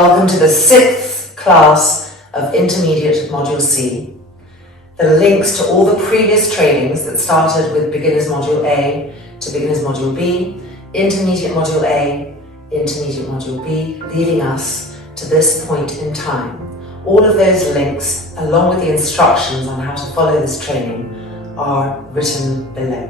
Welcome to the 6th class of Intermediate Module C. The links to all the previous trainings that started with Beginners Module A to Beginners Module B, Intermediate Module A, Intermediate Module B, leading us to this point in time. All of those links, along with the instructions on how to follow this training, are written below.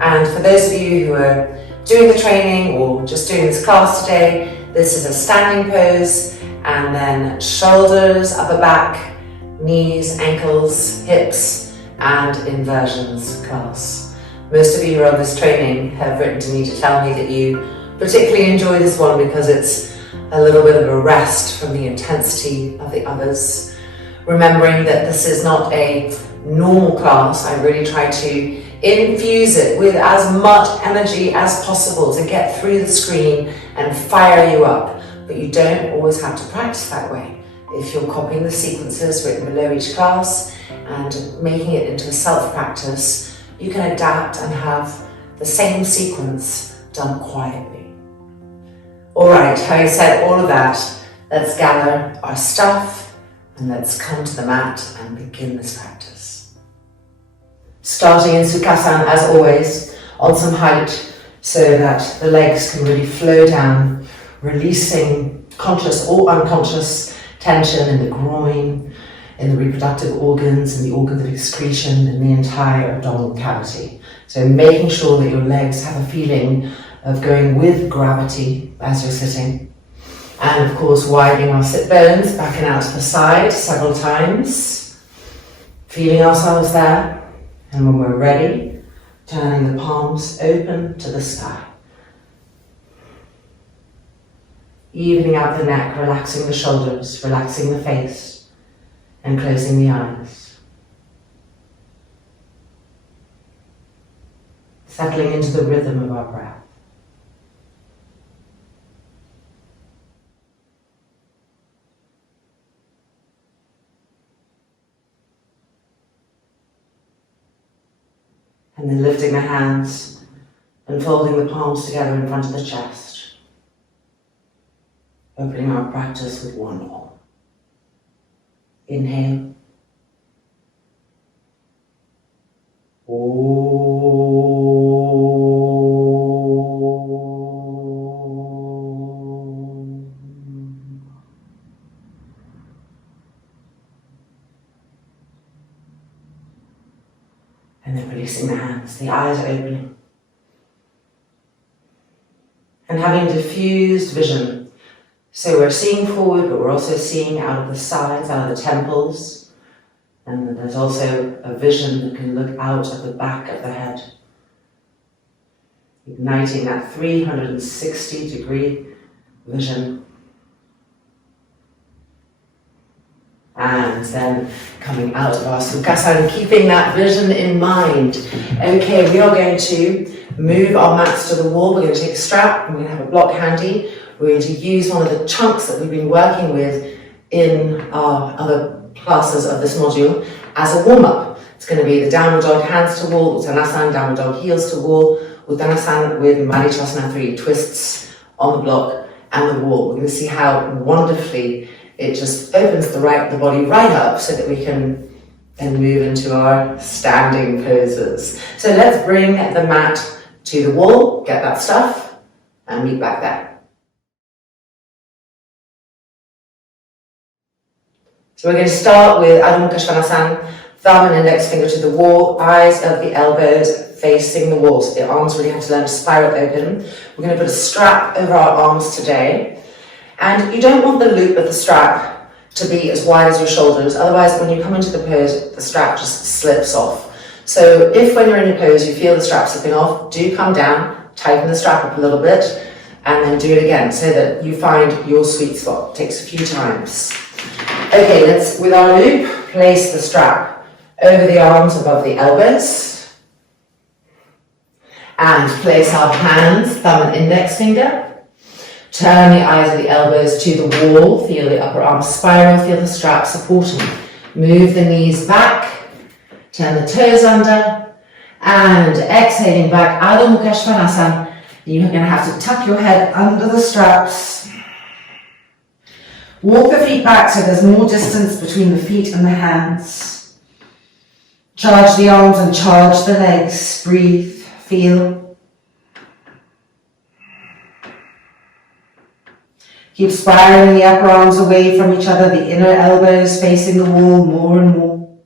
And for those of you who are doing the training or just doing this class today, this is a standing pose, and then shoulders, upper back, knees, ankles, hips, and inversions class. Most of you who are on this training have written to me to tell me that you particularly enjoy this one because it's a little bit of a rest from the intensity of the others. Remembering that this is not a normal class, I really try to infuse it with as much energy as possible to get through the screen and fire you up. But you don't always have to practice that way. If you're copying the sequences written below each class and making it into a self-practice, you can adapt and have the same sequence done quietly. Alright, having said all of that, let's gather our stuff and let's come to the mat and begin this practice. Starting in Sukhasana as always, on some height so that the legs can really flow down, releasing conscious or unconscious tension in the groin, in the reproductive organs, in the organs of excretion, in the entire abdominal cavity. So making sure that your legs have a feeling of going with gravity as you're sitting. And of course widening our sit bones back and out to the side several times, feeling ourselves there. And when we're ready, turning the palms open to the sky. Evening out the neck, relaxing the shoulders, relaxing the face, and closing the eyes. Settling into the rhythm of our breath. And then lifting the hands and folding the palms together in front of the chest. Opening our practice with one arm. Inhale. And then releasing the hands, the eyes are opening. And having diffused vision. So we're seeing forward, but we're also seeing out of the sides, out of the temples. And then there's also a vision that can look out at the back of the head. Igniting that 360-degree vision. And then coming out of our Sukhasana, keeping that vision in mind. Okay, we are going to move our mats to the wall. We're going to take a strap and we're going to have a block handy. We're going to use one of the chunks that we've been working with in our other classes of this module as a warm-up. It's going to be the downward dog, hands to wall, Uttanasana, downward dog, heels to wall, Uttanasana with Marichasana 3 twists on the block and the wall. We're going to see how wonderfully it just opens the body right up so that we can then move into our standing poses. So let's bring the mat to the wall, get that stuff, and meet back there. So we're going to start with Adho Mukha Svanasana, thumb and index finger to the wall, eyes at the elbows facing the wall. So the arms really have to learn to spiral open. We're going to put a strap over our arms today. And you don't want the loop of the strap to be as wide as your shoulders, otherwise when you come into the pose, the strap just slips off. So if when you're in your pose you feel the strap slipping off, do come down, tighten the strap up a little bit, and then do it again so that you find your sweet spot. It takes a few times. Okay, let's, with our loop, place the strap over the arms above the elbows, and place our hands, thumb and index finger. Turn the eyes of the elbows to the wall, feel the upper arm spiral, feel the strap supporting. Move the knees back, turn the toes under, and exhaling back, Adho Mukha Svanasana. You're going to have to tuck your head under the straps. Walk the feet back so there's more distance between the feet and the hands. Charge the arms and charge the legs. Breathe, feel. Keep spiraling the upper arms away from each other, the inner elbows facing the wall more and more.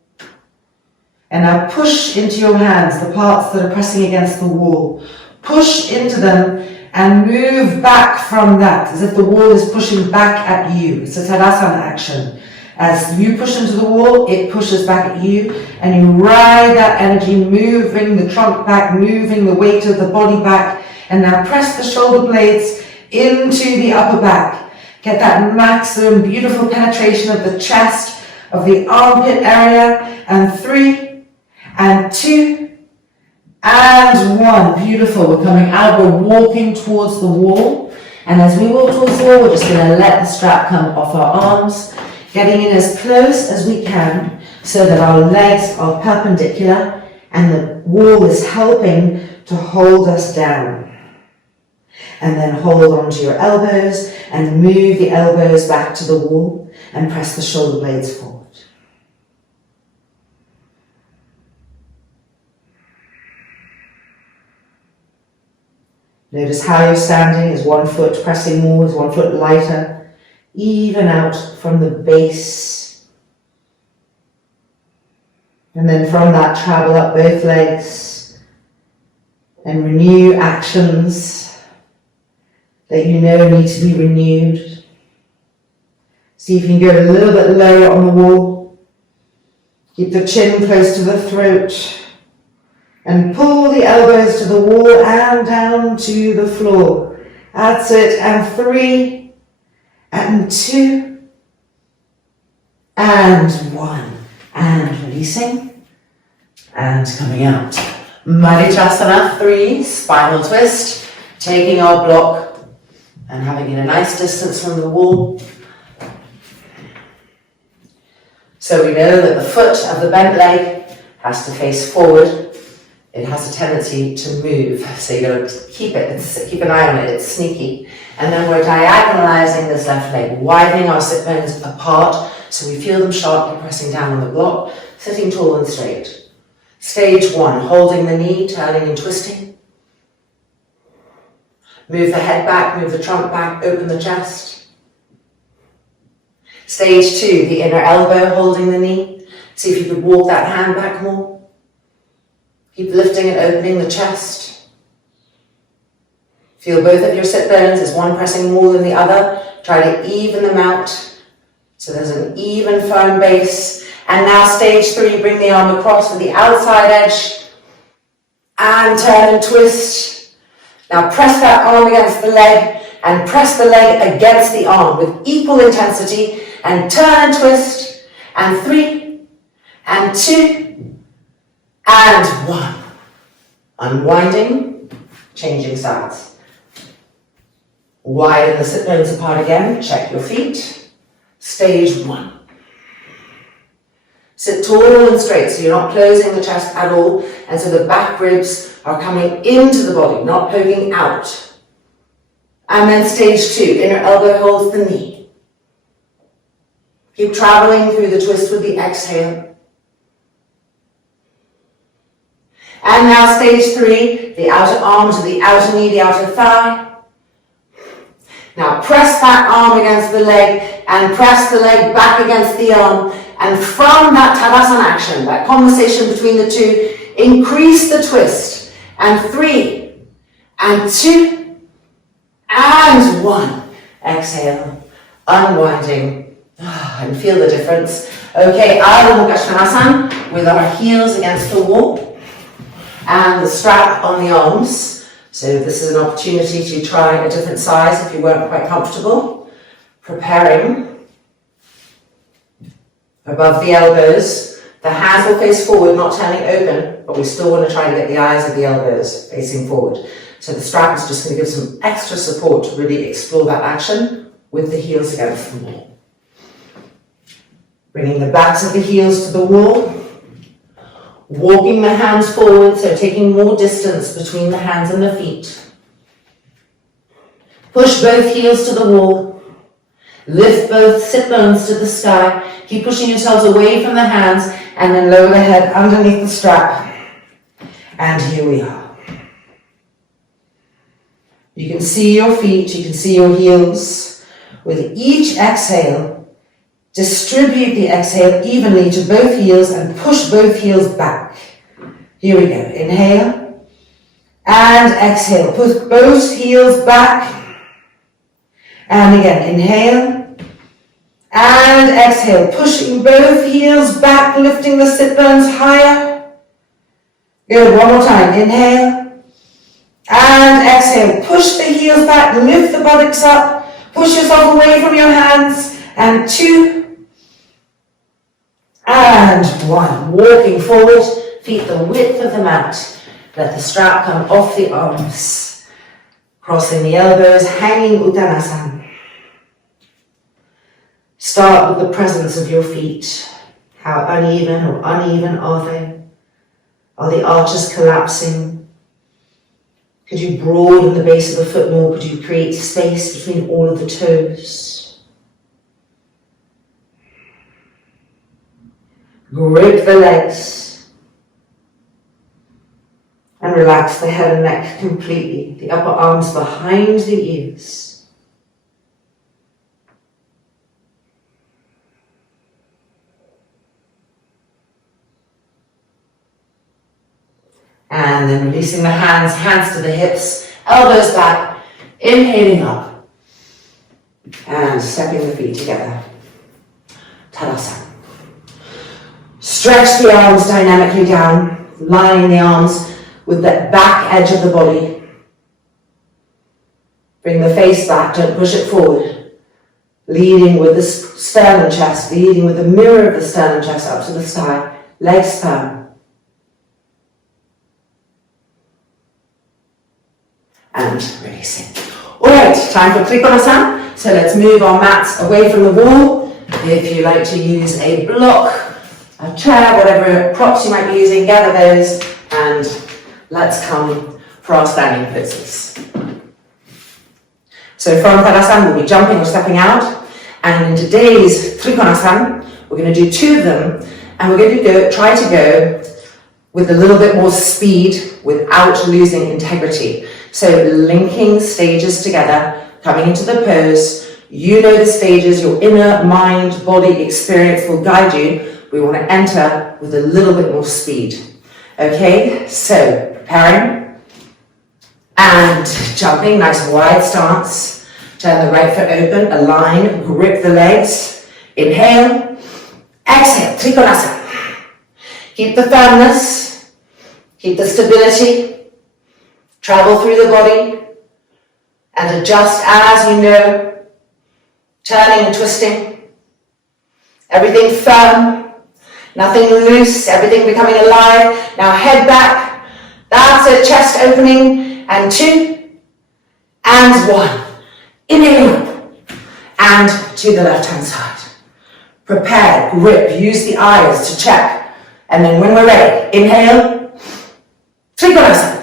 And now push into your hands the parts that are pressing against the wall. Push into them and move back from that, as if the wall is pushing back at you. It's a Tadasana action. As you push into the wall, it pushes back at you, and you ride that energy, moving the trunk back, moving the weight of the body back, and now press the shoulder blades into the upper back. Get that maximum beautiful penetration of the chest, of the armpit area, and 3, and 2, and 1. Beautiful. We're coming out, we're walking towards the wall. And as we walk towards the wall, we're just going to let the strap come off our arms, getting in as close as we can so that our legs are perpendicular and the wall is helping to hold us down. And then hold onto your elbows and move the elbows back to the wall and press the shoulder blades forward. Notice how you're standing. Is one foot pressing more? Is one foot lighter? Even out from the base. And then from that, travel up both legs and renew actions that you know need to be renewed. See if you can go a little bit lower on the wall. Keep the chin close to the throat. And pull the elbows to the wall and down to the floor. That's it. And 3, and 2, and 1. And releasing, and coming out. Madhyasana 3, spinal twist. Taking our block and having it a nice distance from the wall. So we know that the foot of the bent leg has to face forward. It has a tendency to move, so you've got to keep an eye on it, it's sneaky. And then we're diagonalizing this left leg, widening our sit bones apart so we feel them sharply pressing down on the block, sitting tall and straight. Stage 1, holding the knee, turning and twisting. Move the head back, move the trunk back, open the chest. Stage 2, the inner elbow holding the knee. See if you could walk that hand back more. Keep lifting and opening the chest. Feel both of your sit bones, is one pressing more than the other. Try to even them out so there's an even, firm base. And now stage 3, bring the arm across to the outside edge and turn and twist. Now press that arm against the leg and press the leg against the arm with equal intensity and turn and twist. And 3, and 2, and 1. Unwinding, changing sides. Widen the sit bones apart again, check your feet. Stage 1. Sit tall and straight, so you're not closing the chest at all, and so the back ribs are coming into the body, not poking out. And then stage 2, inner elbow holds the knee. Keep traveling through the twist with the exhale. And now stage 3, the outer arm to the outer knee, the outer thigh. Now press that arm against the leg and press the leg back against the arm. And from that Tadasana action, that conversation between the two, increase the twist. And 3, and 2, and 1. Exhale, unwinding, and feel the difference. Okay, Ardha Mukha Svanasana with our heels against the wall. And the strap on the arms. So this is an opportunity to try a different size if you weren't quite comfortable. Preparing. Above the elbows. The hands will face forward, not turning open, but we still want to try to get the eyes of the elbows facing forward. So the strap is just going to give some extra support to really explore that action with the heels against the wall. Bringing the backs of the heels to the wall. Walking the hands forward, so taking more distance between the hands and the feet. Push both heels to the wall Lift both sit bones to the sky. Keep pushing yourselves away from the hands and then lower the head underneath the strap. And here we are. You can see your feet, you can see your heels. With each exhale, distribute the exhale evenly to both heels and push both heels back. Here we go. Inhale and exhale. Push both heels back. And again, inhale and exhale. Pushing both heels back, lifting the sit bones higher. Good. One more time. Inhale. And exhale, push the heels back, lift the buttocks up, push yourself away from your hands, and 2, and 1. Walking forward, feet the width of the mat, let the strap come off the arms, crossing the elbows, hanging Uttanasana. Start with the presence of your feet. How uneven or uneven are they? Are the arches collapsing? Could you broaden the base of the foot more? Could you create space between all of the toes? Grip the legs and relax the head and neck completely. The upper arms behind the ears. And then releasing the hands, hands to the hips, elbows back, inhaling up, and stepping the feet together. Tadasana. Stretch the arms dynamically down, lining the arms with the back edge of the body. Bring the face back, don't push it forward. Leading with the sternum chest, leading with the mirror of the sternum chest up to the sky, legs firm. And releasing. Alright, time for Trikonasana. So let's move our mats away from the wall. If you like to use a block, a chair, whatever props you might be using, gather those and let's come for our standing poses. So from Tadasana we'll be jumping or stepping out, and in today's Trikonasana we're going to do 2 of them, and we're going to try to go with a little bit more speed without losing integrity. So linking stages together, coming into the pose. You know the stages, your inner mind, body experience will guide you. We want to enter with a little bit more speed. Okay, so preparing and jumping, nice wide stance. Turn the right foot open, align, grip the legs. Inhale, exhale, Trikonasana. Keep the firmness, keep the stability. Travel through the body and adjust as you know, turning and twisting. Everything firm, nothing loose, everything becoming alive. Now head back, that's it, chest opening, and 2, and 1. Inhale up, and to the left hand side. Prepare, grip, use the eyes to check. And then when we're ready, inhale, Trikonasana.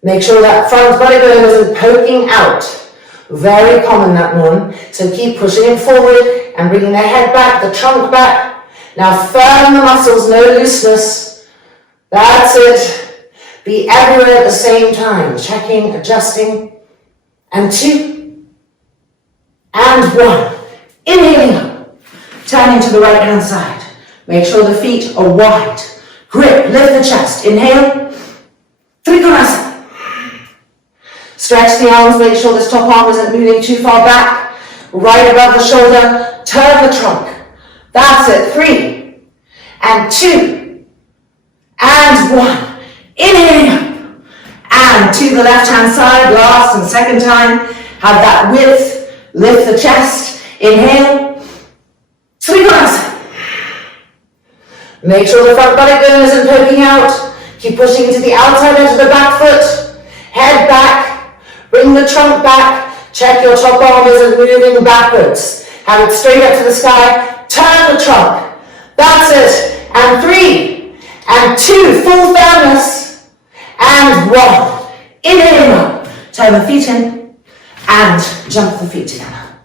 Make sure that front body bone isn't poking out. Very common, that one. So keep pushing it forward and bringing the head back, the trunk back. Now firm the muscles, no looseness. That's it. Be everywhere at the same time. Checking, adjusting. And 2. And 1. Inhaling up. Turning to the right hand side. Make sure the feet are wide. Grip, lift the chest. Inhale. Trikonasana. Stretch the arms, make sure this top arm isn't moving too far back. Right above the shoulder, turn the trunk. That's it, 3, and 2, and 1. Inhaling up, and to the left hand side, last and second time. Have that width, lift the chest. Inhale, Trikonasana. Make sure the front body bone isn't poking out. Keep pushing to the outside edge of the back foot. Head back. Bring the trunk back, check your top arm isn't moving backwards. Have it straight up to the sky, turn the trunk. That's it. And 3, and 2, full firmness. And 1. Inhale up, turn the feet in, and jump the feet together.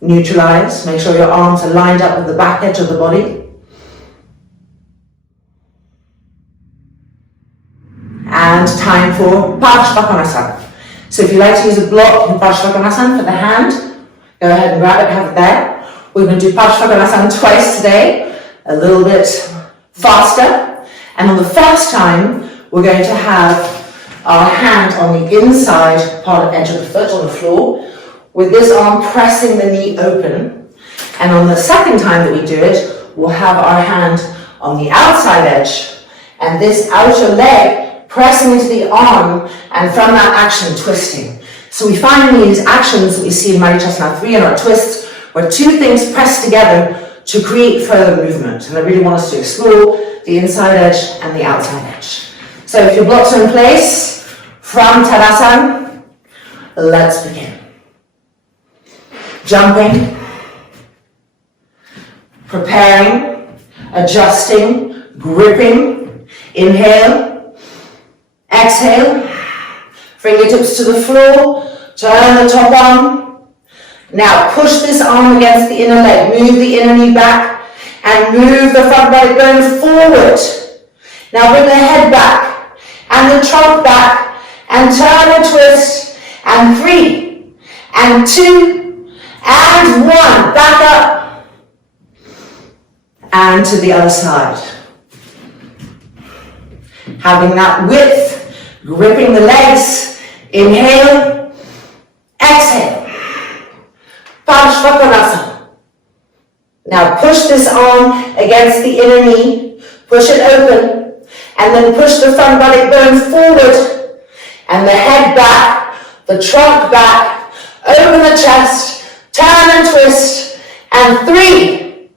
Neutralize, make sure your arms are lined up with the back edge of the body. And time for Parsvakonasana. So if you like to use a block in Parsvakonasana for the hand, go ahead and grab it, have it there. We're going to do Parsvakonasana twice today, a little bit faster. And on the first time, we're going to have our hand on the inside part of the edge of the foot on the floor, with this arm pressing the knee open. And on the second time that we do it, we'll have our hand on the outside edge, and this outer leg pressing into the arm, and from that action, twisting. So we find in these actions that we see in Marichasana 3 and our twists, where two things press together to create further movement. And I really want us to explore the inside edge and the outside edge. So if your blocks are in place, from Tadasana, let's begin. Jumping, preparing, adjusting, gripping, inhale, exhale, fingertips to the floor, turn the top arm. Now push this arm against the inner leg, move the inner knee back, and move the front body bone forward. Now bring the head back, and the trunk back, and turn and twist, and 3, and 2, and 1, back up, and to the other side. Having that width, gripping the legs, inhale, exhale, Parsvakonasana. Now push this arm against the inner knee, push it open, and then push the front body bone forward, and the head back, the trunk back, open the chest, turn and twist, and 3,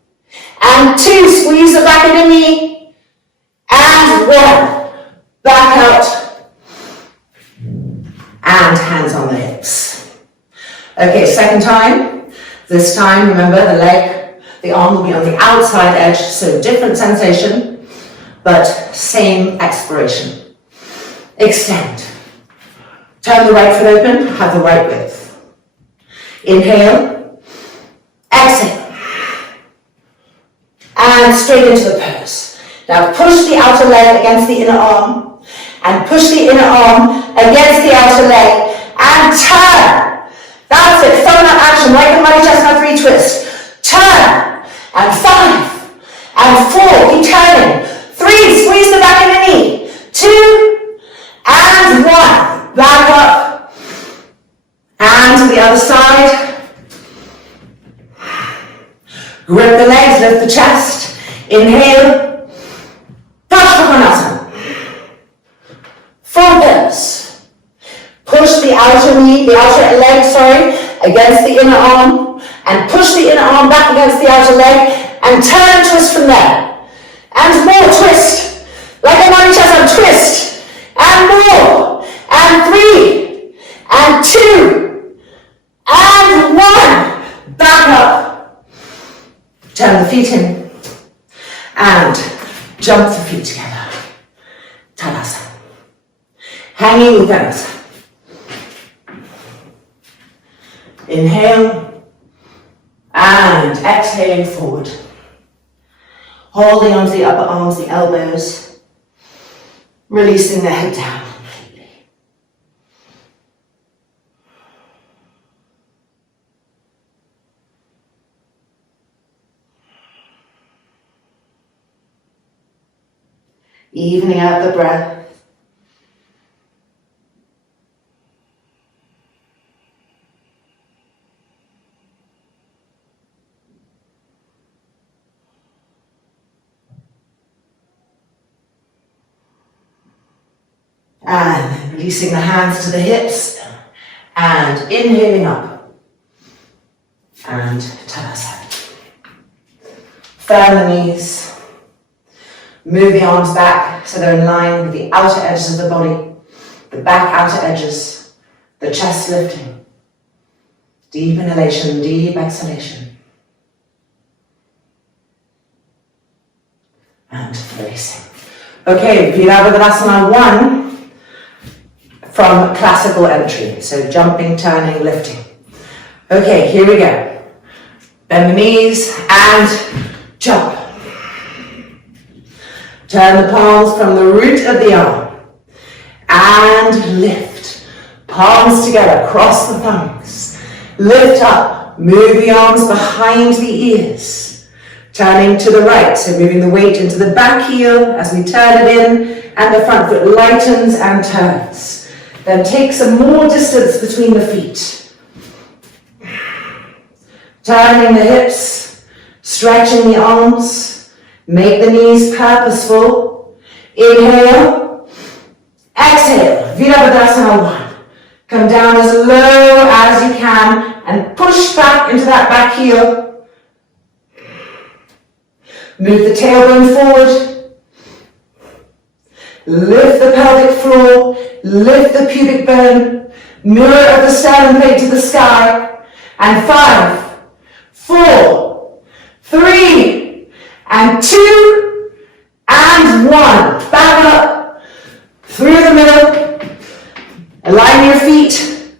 and 2, squeeze the back of the knee, and 1. Back out, and hands on the hips. Okay, second time. This time, remember, the arm will be on the outside edge, so different sensation, but same expiration. Extend. Turn the right foot open, have the right width. Inhale, exhale, and straight into the pose. Now push the outer leg against the inner arm, and push the inner arm against the outer leg, and turn. That's it, from that action, like the Marichasana 3 twist. Turn, and 5, and 4, keep turning. 3, squeeze the back of the knee. 2, and 1, back up, and to the other side. Grip the legs, lift the chest. Inhale, Parsvakonasana. Full pose. Push the outer leg, against the inner arm, and push the inner arm back against the outer leg, and turn and twist from there. And more twist, like a Marichasana twist, and more, and 3, and 2, and 1, back up. Turn the feet in, and jump the feet together. Tadasana. Hanging Uttanasana. Inhale, and exhaling forward. Holding onto the upper arms, the elbows, releasing the head down completely. Evening out the breath. And releasing the hands to the hips, and inhaling up, and Tadasana. Firm the knees, move the arms back so they're in line with the outer edges of the body, the back outer edges, the chest lifting. Deep inhalation, deep exhalation. And releasing. Okay, Virabhadrasana 1. From classical entry, so jumping, turning, lifting. Okay, here we go. Bend the knees and jump. Turn the palms from the root of the arm and lift. Palms together, cross the thumbs. Lift up, move the arms behind the ears. Turning to the right, so moving the weight into the back heel as we turn it in, and the front foot lightens and turns. Then take some more distance between the feet. Turning the hips, stretching the arms, make the knees purposeful. Inhale, exhale, Virabhadasana 1. Come down as low as you can and push back into that back heel. Move the tailbone forward. Lift the pelvic floor, lift the pubic bone, mirror of the sternum plate to the sky. And 5, 4, 3, and 2, and 1. Back up, through the middle. Align your feet,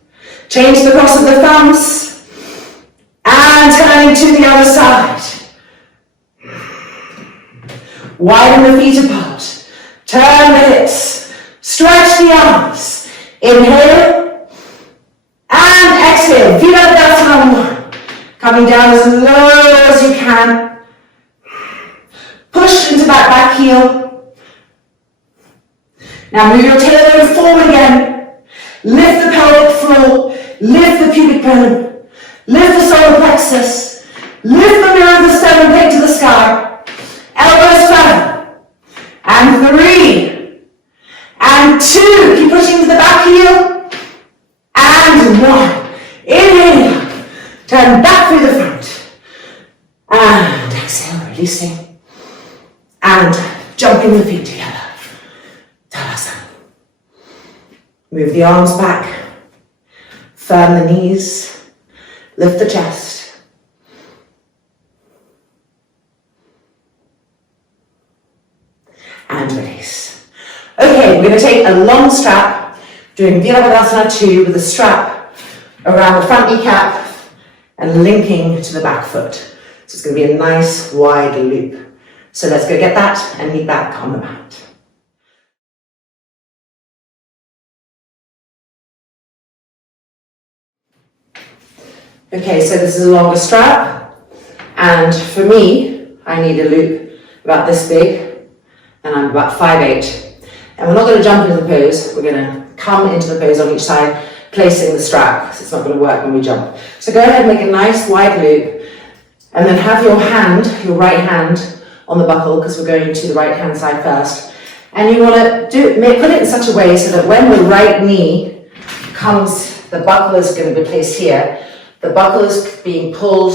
change the cross of the thumbs, and turning to the other side. Widen the feet apart, turn the hips, stretch the arms. Inhale, and exhale, Virabhadasana 1. Coming down as low as you can. Push into that back heel. Now move your tailbone forward again. Lift the pelvic floor, lift the pubic bone, lift the solar plexus, lift the mirror of the sternum plate to the sky, elbows firm, and 3, and 2, keep pushing to the back heel, and 1, inhale, turn back through the front, and exhale, releasing, and jumping the feet together, Tadasana. Move the arms back, firm the knees, lift the chest. And release. Okay, we're going to take a long strap, doing Virabhadasana 2 with a strap around the front kneecap and linking to the back foot. So it's going to be a nice wide loop. So let's go get that and meet back on the mat. Okay, so this is a longer strap, and for me, I need a loop about this big, and I'm about 5'8". And we're not going to jump into the pose, we're going to come into the pose on each side, placing the strap, because it's not going to work when we jump. So go ahead and make a nice wide loop, and then have your hand, your right hand, on the buckle, because we're going to the right hand side first. And you want to put it in such a way so that when the right knee comes, the buckle is going to be placed here. The buckle is being pulled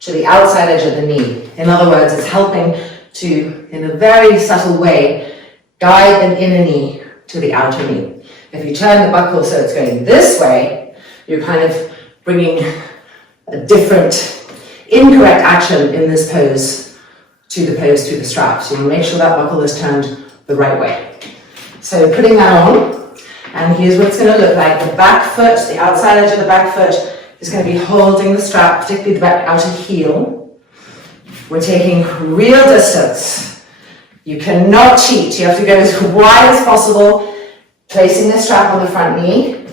to the outside edge of the knee. In other words, it's helping to, in a very subtle way, guide an inner knee to the outer knee. If you turn the buckle so it's going this way, you're kind of bringing a different, incorrect action in this pose to the pose through the strap. So you make sure that buckle is turned the right way. So putting that on, and here's what it's going to look like. The back foot, the outside edge of the back foot, is going to be holding the strap, particularly the back outer heel. We're taking real distance. You cannot cheat. You have to go as wide as possible, placing the strap on the front knee.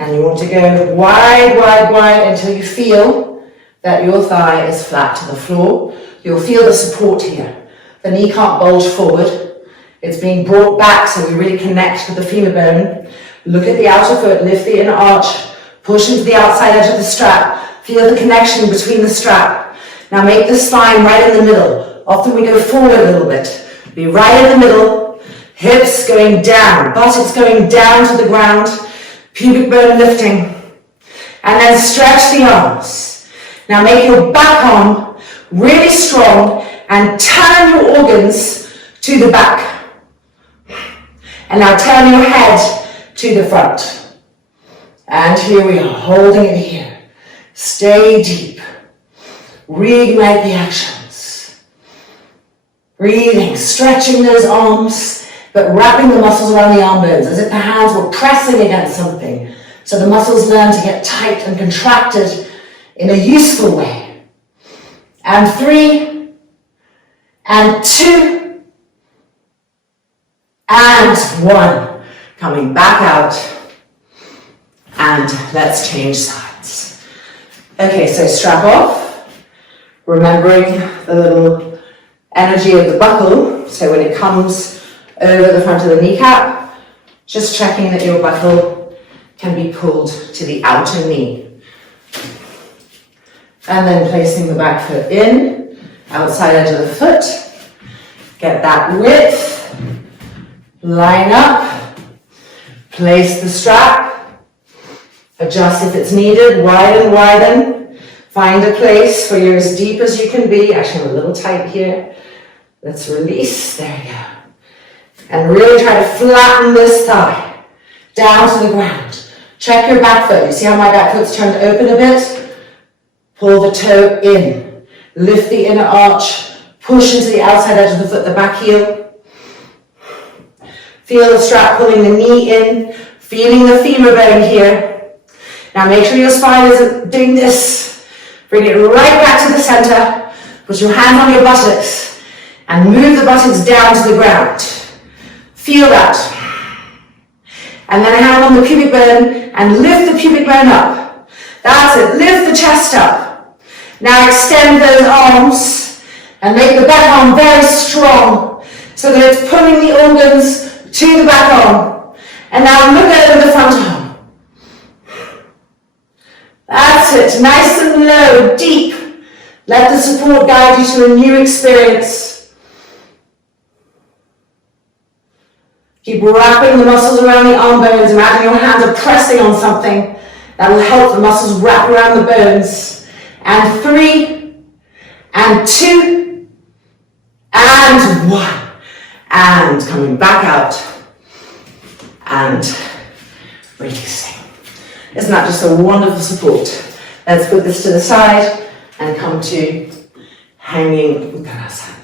And you want to go wide, wide, wide until you feel that your thigh is flat to the floor. You'll feel the support here. The knee can't bulge forward. It's being brought back so we really connect with the femur bone. Look at the outer foot, lift the inner arch. Push into the outside edge of the strap. Feel the connection between the strap. Now make the spine right in the middle. Often we go forward a little bit. Be right in the middle. Hips going down. Buttocks going down to the ground. Pubic bone lifting. And then stretch the arms. Now make your back arm really strong and turn your organs to the back. And now turn your head to the front. And here we are, holding it here. Stay deep. Reignite the actions. Breathing, stretching those arms, but wrapping the muscles around the arm bones as if the hands were pressing against something. So the muscles learn to get tight and contracted in a useful way. and 3, and 2, and 1. Coming back out, and let's change sides. Okay, so strap off, remembering the little energy of the buckle, so when it comes over the front of the kneecap, just checking that your buckle can be pulled to the outer knee. And then placing the back foot in, outside edge of the foot, get that width, line up, place the strap, adjust if it's needed, widen, find a place where you're as deep as you can be. Actually, I'm a little tight here. Let's release, there we go. And really try to flatten this thigh down to the ground. Check your back foot. You see how my back foot's turned open a bit? Pull the toe in, lift the inner arch, push into the outside edge of the foot, the back heel. Feel the strap pulling the knee in, feeling the femur bone here. Now make sure your spine isn't doing this. Bring it right back to the center, put your hand on your buttocks, and move the buttocks down to the ground. Feel that. And then hand on the pubic bone, and lift the pubic bone up. That's it, lift the chest up. Now extend those arms and make the back arm very strong so that it's pulling the organs to the back arm. And now look over the front arm. That's it, nice and low, deep. Let the support guide you to a new experience. Keep wrapping the muscles around the arm bones. Imagine your hands are pressing on something. That will help the muscles wrap around the bones. And 3, and 2, and 1. And coming back out, and releasing. Isn't that just a wonderful support? Let's put this to the side and come to hanging Uttanasana.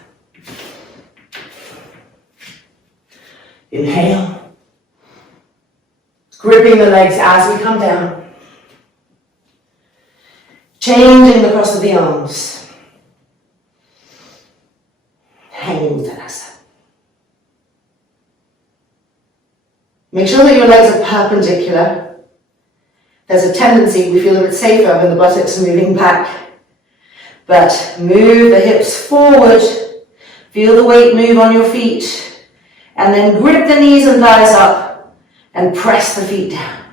Inhale, gripping the legs as we come down. Changing the cross of the arms. Hanging Uttanasana. Make sure that your legs are perpendicular. There's a tendency, we feel a bit safer when the buttocks are moving back. But move the hips forward. Feel the weight move on your feet. And then grip the knees and thighs up and press the feet down.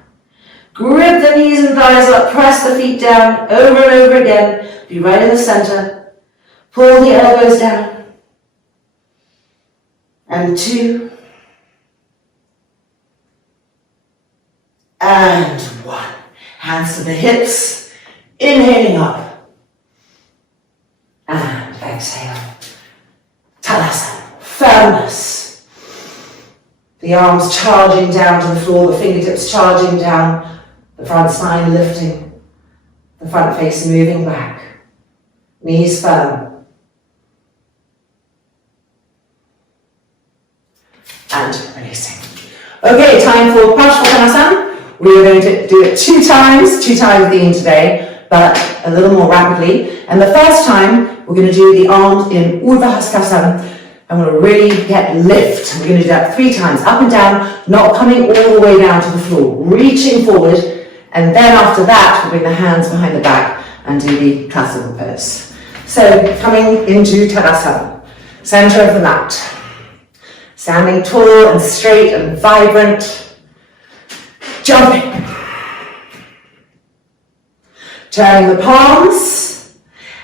Grip the knees and thighs up, press the feet down, over and over again. Be right in the center. Pull the elbows down. And 2. And 1. Hands to the hips. Inhaling up. And exhale. Tadasana. Firmness. The arms charging down to the floor, the fingertips charging down. The front spine lifting, the front face moving back, knees firm, and releasing. Okay, time for Parsvanattanasana. We are going to do it 2 times the theme today, but a little more rapidly. And the first time, we're going to do the arms in Urdhva Hastasana. I'm going to really get lift. We're going to do that 3 times, up and down, not coming all the way down to the floor, reaching forward. And then after that, we bring the hands behind the back and do the classical pose. So coming into Tadasana, center of the mat. Standing tall and straight and vibrant. Jumping. Turning the palms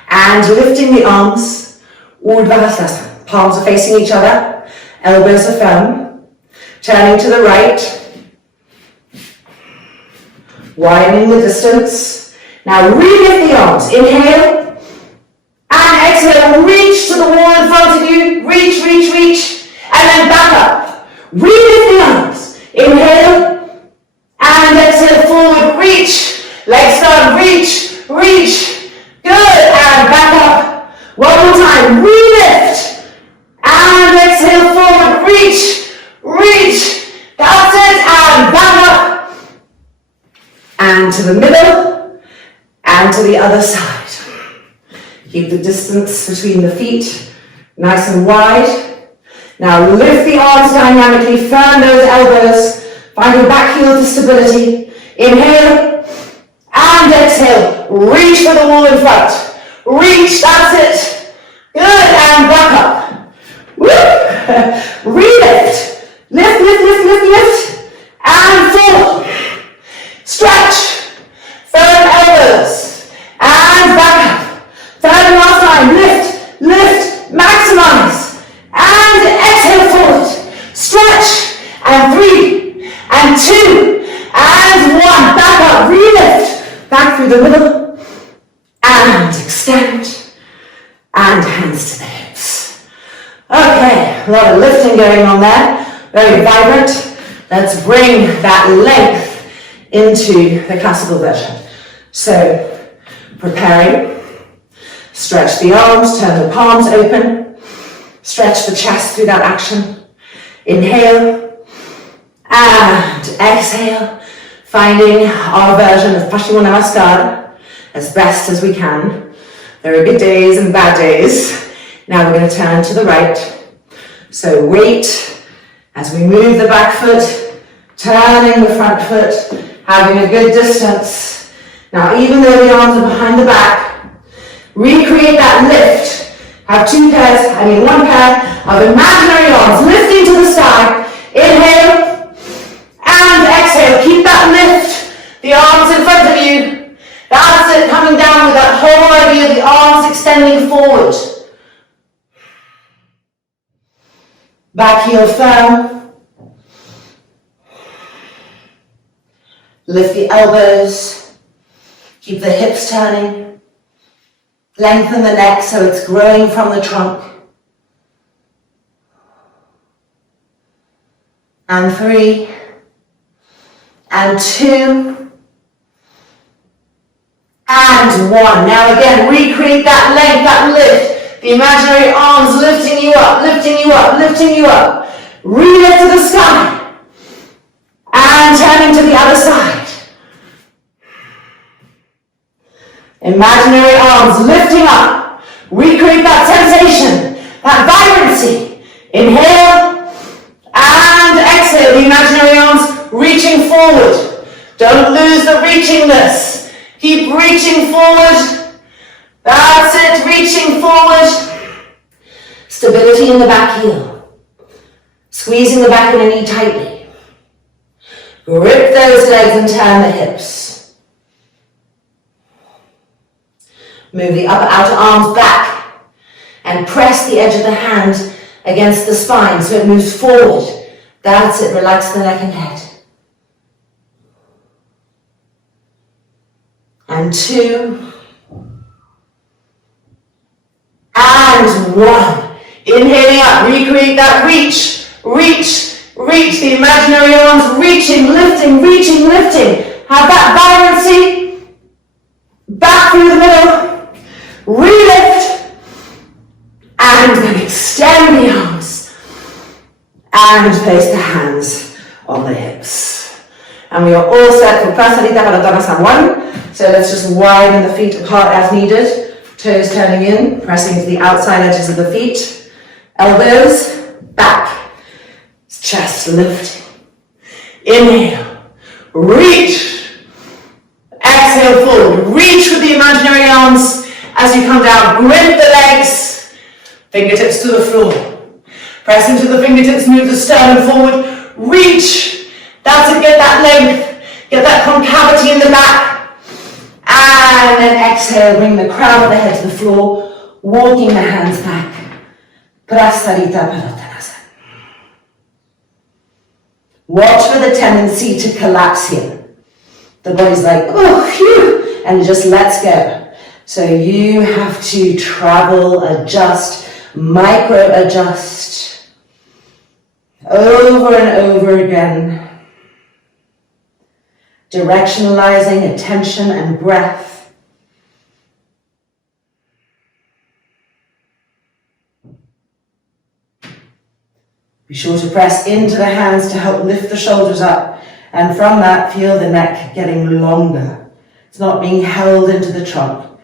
and lifting the arms. Urdhva Hastasana. Palms are facing each other. Elbows are firm. Turning to the right. Widening the distance. Now relift the arms. Inhale. And exhale. Reach to the wall in front of you. Reach, reach, reach. And then back up. Relift the arms. Inhale. And exhale forward. Reach. Legs down. Reach, reach. Good. And back up. One more time. Relift. And exhale forward. Reach, reach. That's it. And back up. And to the middle, and to the other side. Keep the distance between the feet nice and wide. Now lift the arms dynamically, firm those elbows, find your back heel to stability. Inhale and exhale. Reach for the wall in front. Reach, that's it. Good, and back up. Woo! Relift. Lift, lift, lift, lift, lift. And forward. Stretch. Firm elbows. And back up. Third and last time. Lift, lift, maximize. And exhale forward. Stretch. And 3, and 2, and 1. Back up. Relift. Back through the middle. And extend. And hands to the hips. Okay, a lot of lifting going on there. Very vibrant. Let's bring that length into the classical version. So, preparing. Stretch the arms, turn the palms open. Stretch the chest through that action. Inhale. And exhale. Finding our version of Paschimottanasana as best as we can. There are good days and bad days. Now we're going to turn to the right. So wait as we move the back foot, turning the front foot, having a good distance. Now even though the arms are behind the back, recreate that lift. Have one pair of imaginary arms lifting to the sky. Inhale and exhale. Keep that lift. The arms in front of you. That's it, coming down with that whole idea of the arms extending forward. Back heel firm. Lift the elbows. Keep the hips turning. Lengthen the neck so it's growing from the trunk. And 3, and 2, and 1. Now again, recreate that length, that lift. The imaginary arms lifting you up, lifting you up, lifting you up. Relift to the sky. And turning to the other side. Imaginary arms lifting up. Recreate that sensation, that vibrancy. Inhale and exhale. The imaginary arms reaching forward. Don't lose the reachingness. Keep reaching forward. That's it, reaching forward. Stability in the back heel. Squeezing the back of the knee tightly. Grip those legs and turn the hips. Move the upper outer arms back and press the edge of the hand against the spine so it moves forward. That's it, relax the neck and head. And 2, and 1. Inhaling up, recreate that reach, reach, reach. The imaginary arms reaching, lifting, reaching, lifting. Have that vibrancy. Back through the middle. Relift. And then extend the arms. And place the hands on the hips. And we are all set for Prasarita Padottanasana 1. So let's just widen the feet apart as needed. Toes turning in, pressing into the outside edges of the feet. Elbows back. Chest lifting. Inhale. Reach. Exhale forward. Reach with the imaginary arms as you come down. Grip the legs. Fingertips to the floor. Press into the fingertips, move the sternum forward. Reach. That's it, get that length. Get that concavity in the back. And then exhale, bring the crown of the head to the floor, walking the hands back. Prasarita Padottanasana. Watch for the tendency to collapse here. The body's like, oh, phew, and it just lets go. So you have to travel, adjust, micro-adjust, over and over again. Directionalizing attention and breath. Be sure to press into the hands to help lift the shoulders up, and from that feel the neck getting longer. It's not being held into the trunk.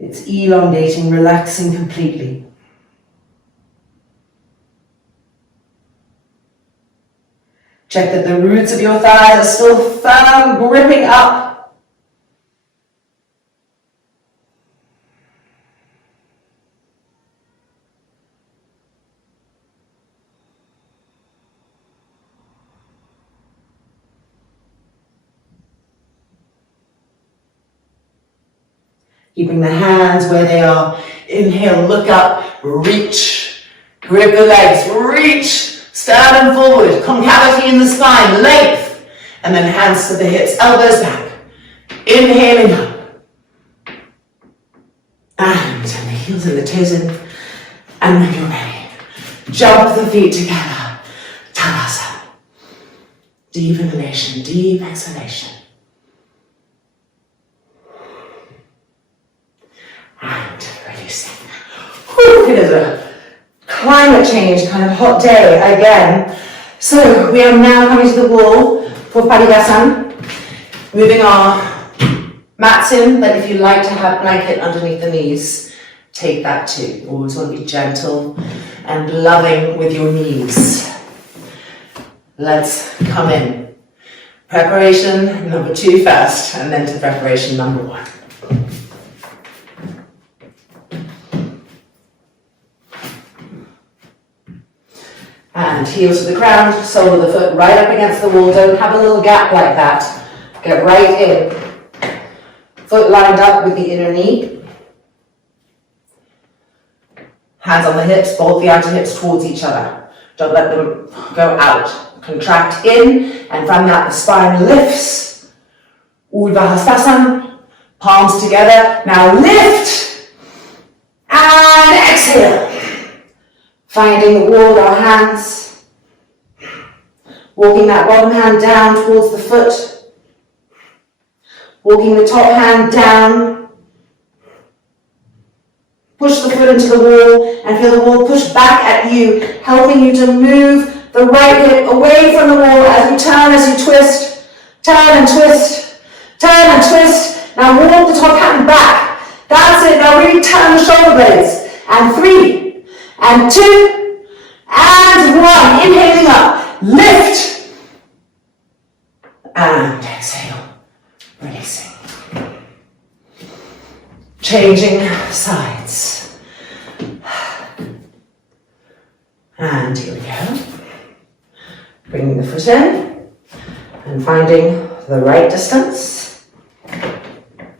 It's elongating, relaxing completely. Check that the roots of your thighs are still firm, gripping up. Keeping the hands where they are. Inhale, look up, reach. Grip the legs, reach. Sternum forward, concavity in the spine, length. And then hands to the hips, elbows back. Inhaling up. And turn the heels and the toes in. And when you're ready, jump the feet together. Tadasana. Deep inhalation, deep exhalation. And releasing. Whew, it is a climate change kind of hot day again. So we are now coming to the wall for Padidasana. Moving our mats in, but if you like to have blanket underneath the knees, take that too. Always want to be gentle and loving with your knees. Let's come in. Preparation number 2 first, and then to preparation number 1. And heels to the ground, sole of the foot right up against the wall. Don't have a little gap like that. Get right in. Foot lined up with the inner knee. Hands on the hips, bolt the outer hips towards each other. Don't let them go out. Contract in, and from that the spine lifts. Urdhva Hastasana. Palms together. Now lift. And exhale. Finding the wall with our hands. Walking that bottom hand down towards the foot. Walking the top hand down. Push the foot into the wall and feel the wall push back at you, helping you to move the right hip away from the wall as you turn, as you twist. Turn and twist. Turn and twist. Now walk the top hand back. That's it. Now really turn the shoulder blades. And 3. And 2, and 1. Inhaling up, lift, and exhale, releasing. Changing sides. And here we go. Bringing the foot in, and finding the right distance,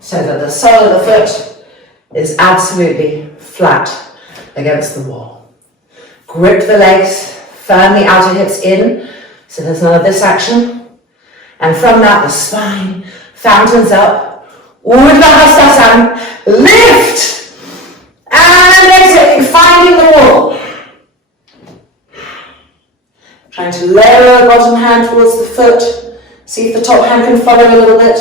so that the sole of the foot is absolutely flat against the wall. Grip the legs, firm the outer hips in, so there's none of this action. And from that, the spine fountains up. Urdhva Hastasana, lift, and exhaling, finding the wall. Trying to lower the bottom hand towards the foot. See if the top hand can follow a little bit.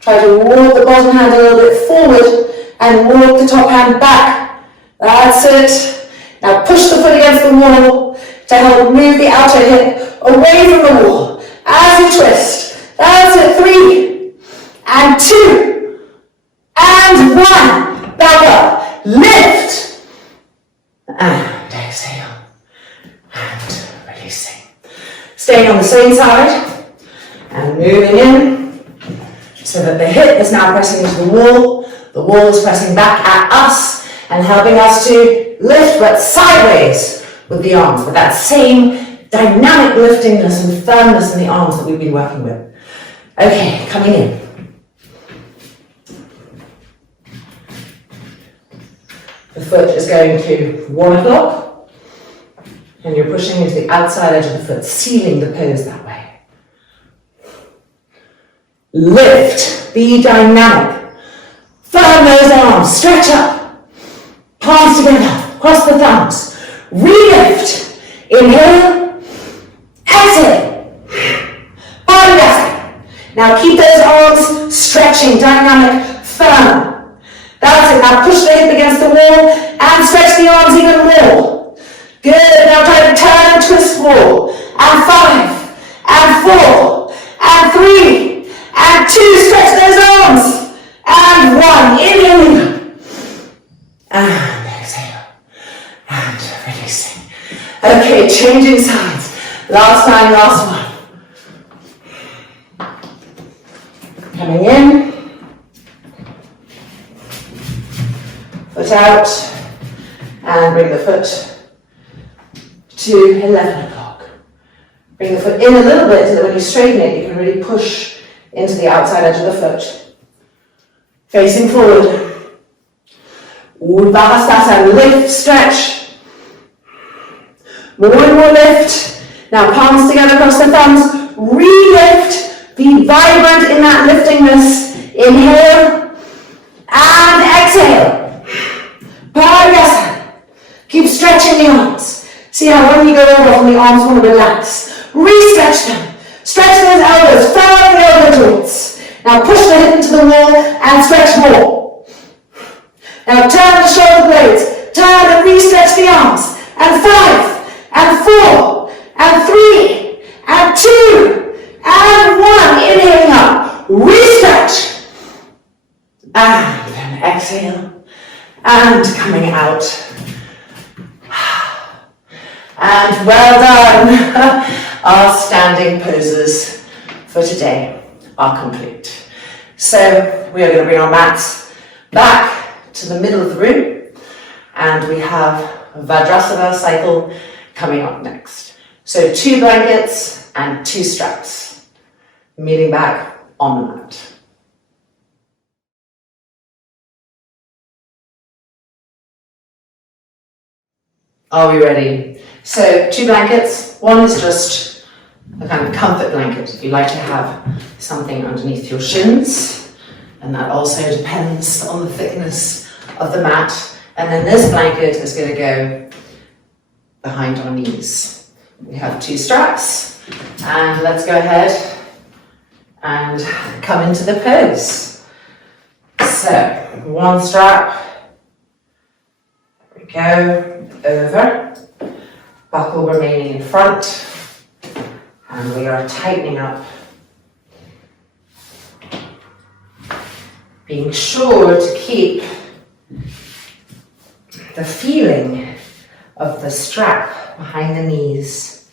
Try to walk the bottom hand a little bit forward and walk the top hand back. That's it. Now push the foot against the wall to help move the outer hip away from the wall as you twist. That's it. 3, and 2, and 1. Back up. Lift. And exhale. And releasing. Staying on the same side and moving in so that the hip is now pressing into the wall is pressing back at us and helping us to lift but sideways with the arms, with that same dynamic liftingness and firmness in the arms that we've been working with. Okay, coming in. The foot is going to 1 o'clock, and you're pushing into the outside edge of the foot, sealing the pose that way. Lift, be dynamic. Firm those arms, stretch up. Palms together, cross the thumbs. Re-lift. Inhale. Exhale. Padidasana. Now keep those arms stretching, dynamic, firm. That's it. Now push the hip against the wall and stretch the arms even more. Good. Now try to turn and twist wall. And 5, and 4, and 3, and 2. Stretch those arms. And 1. releasing. Okay, changing sides. Last time, last one. Coming in. Foot out. And bring the foot to 11 o'clock. Bring the foot in a little bit so that when you straighten it, you can really push into the outside edge of the foot. Facing forward. Urdhva, lift, stretch. More and more lift. Now palms together across the thumbs. Re-lift. Be vibrant in that liftingness. Inhale. And exhale. Paryasana. Keep stretching the arms. See how when you go over, the arms want to relax. Re-stretch them. Stretch those elbows. Fire the elbow joints. Now push the hip into the wall and stretch more. Now turn the shoulder blades. Turn and re-stretch the arms. And 5, and 4, and 3, and 2, and 1. Inhaling up. Re-stretch. And then exhale. And coming out. And well done. Our standing poses for today are complete. So we are going to bring our mats back to the middle of the room, and we have a Vajrasana cycle coming up next. So 2 blankets and 2 straps, meeting back on the mat. Are we ready? So 2 blankets. One is just a kind of comfort blanket if you like to have something underneath your shins, and that also depends on the thickness of the mat. And then this blanket is going to go behind our knees. We have 2 straps, and let's go ahead and come into the pose. So 1 strap, there we go, over, buckle remaining in front. And we are tightening up, being sure to keep the feeling of the strap behind the knees,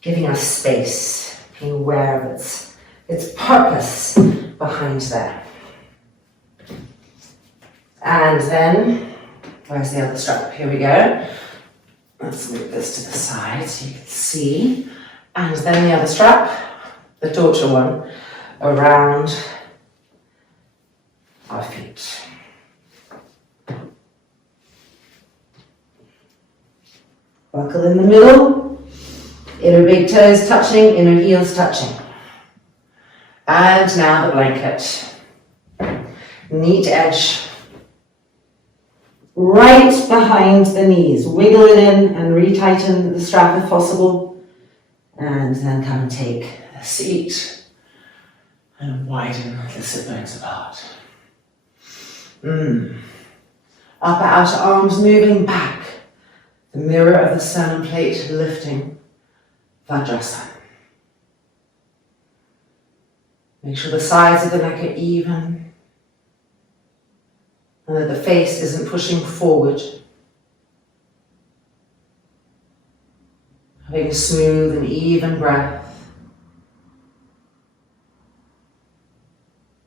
giving us space, being aware of its purpose behind there. And then, where's the other strap? Here we go. Let's move this to the side so you can see. And then the other strap, the torture one, around our feet. Buckle in the middle, inner big toes touching, inner heels touching. And now the blanket. Neat edge. Right behind the knees. Wiggle it in and retighten the strap if possible. And then come and take a seat and widen the sit bones apart. Upper outer arms moving back. The mirror of the sternum plate lifting. Vajrasana. Make sure the sides of the neck are even and that the face isn't pushing forward. Having a smooth and even breath.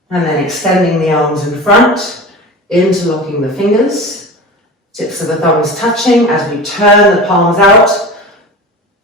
And then extending the arms in front, interlocking the fingers, tips of the thumbs touching as we turn the palms out.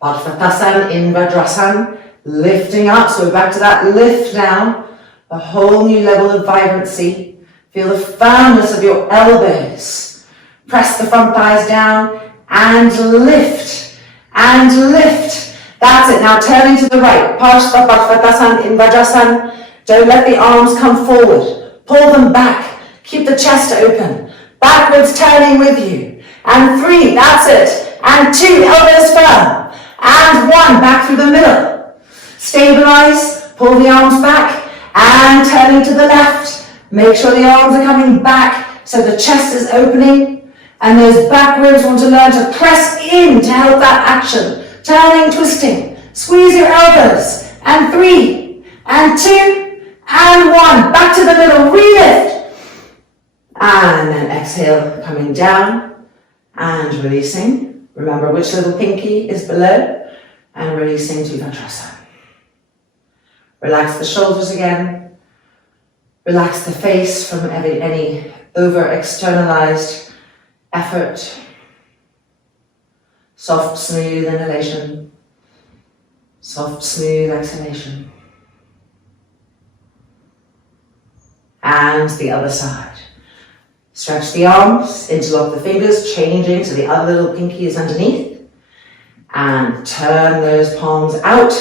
Padmatasana in Vajrasana, lifting up, so we're back to that lift now, a whole new level of vibrancy. Feel the firmness of your elbows. Press the front thighs down and lift. And lift. That's it. Now turning to the right. Padmatasana in Vajrasana. Don't let the arms come forward. Pull them back. Keep the chest open. Backwards turning with you. And 3. That's it. And 2. Elbows firm. And 1. Back through the middle. Stabilize. Pull the arms back. And turning to the left. Make sure the arms are coming back so the chest is opening. And those back ribs want to learn to press in to help that action. Turning, twisting. Squeeze your elbows. And 3, and 2, and 1. Back to the middle. Re-lift. And then exhale, coming down and releasing. Remember which little pinky is below and releasing to Vajrasana. Relax the shoulders again. Relax the face from any over-externalized effort. Soft, smooth inhalation. Soft, smooth exhalation. And the other side. Stretch the arms, interlock the fingers, changing so the other little pinky is underneath. And turn those palms out,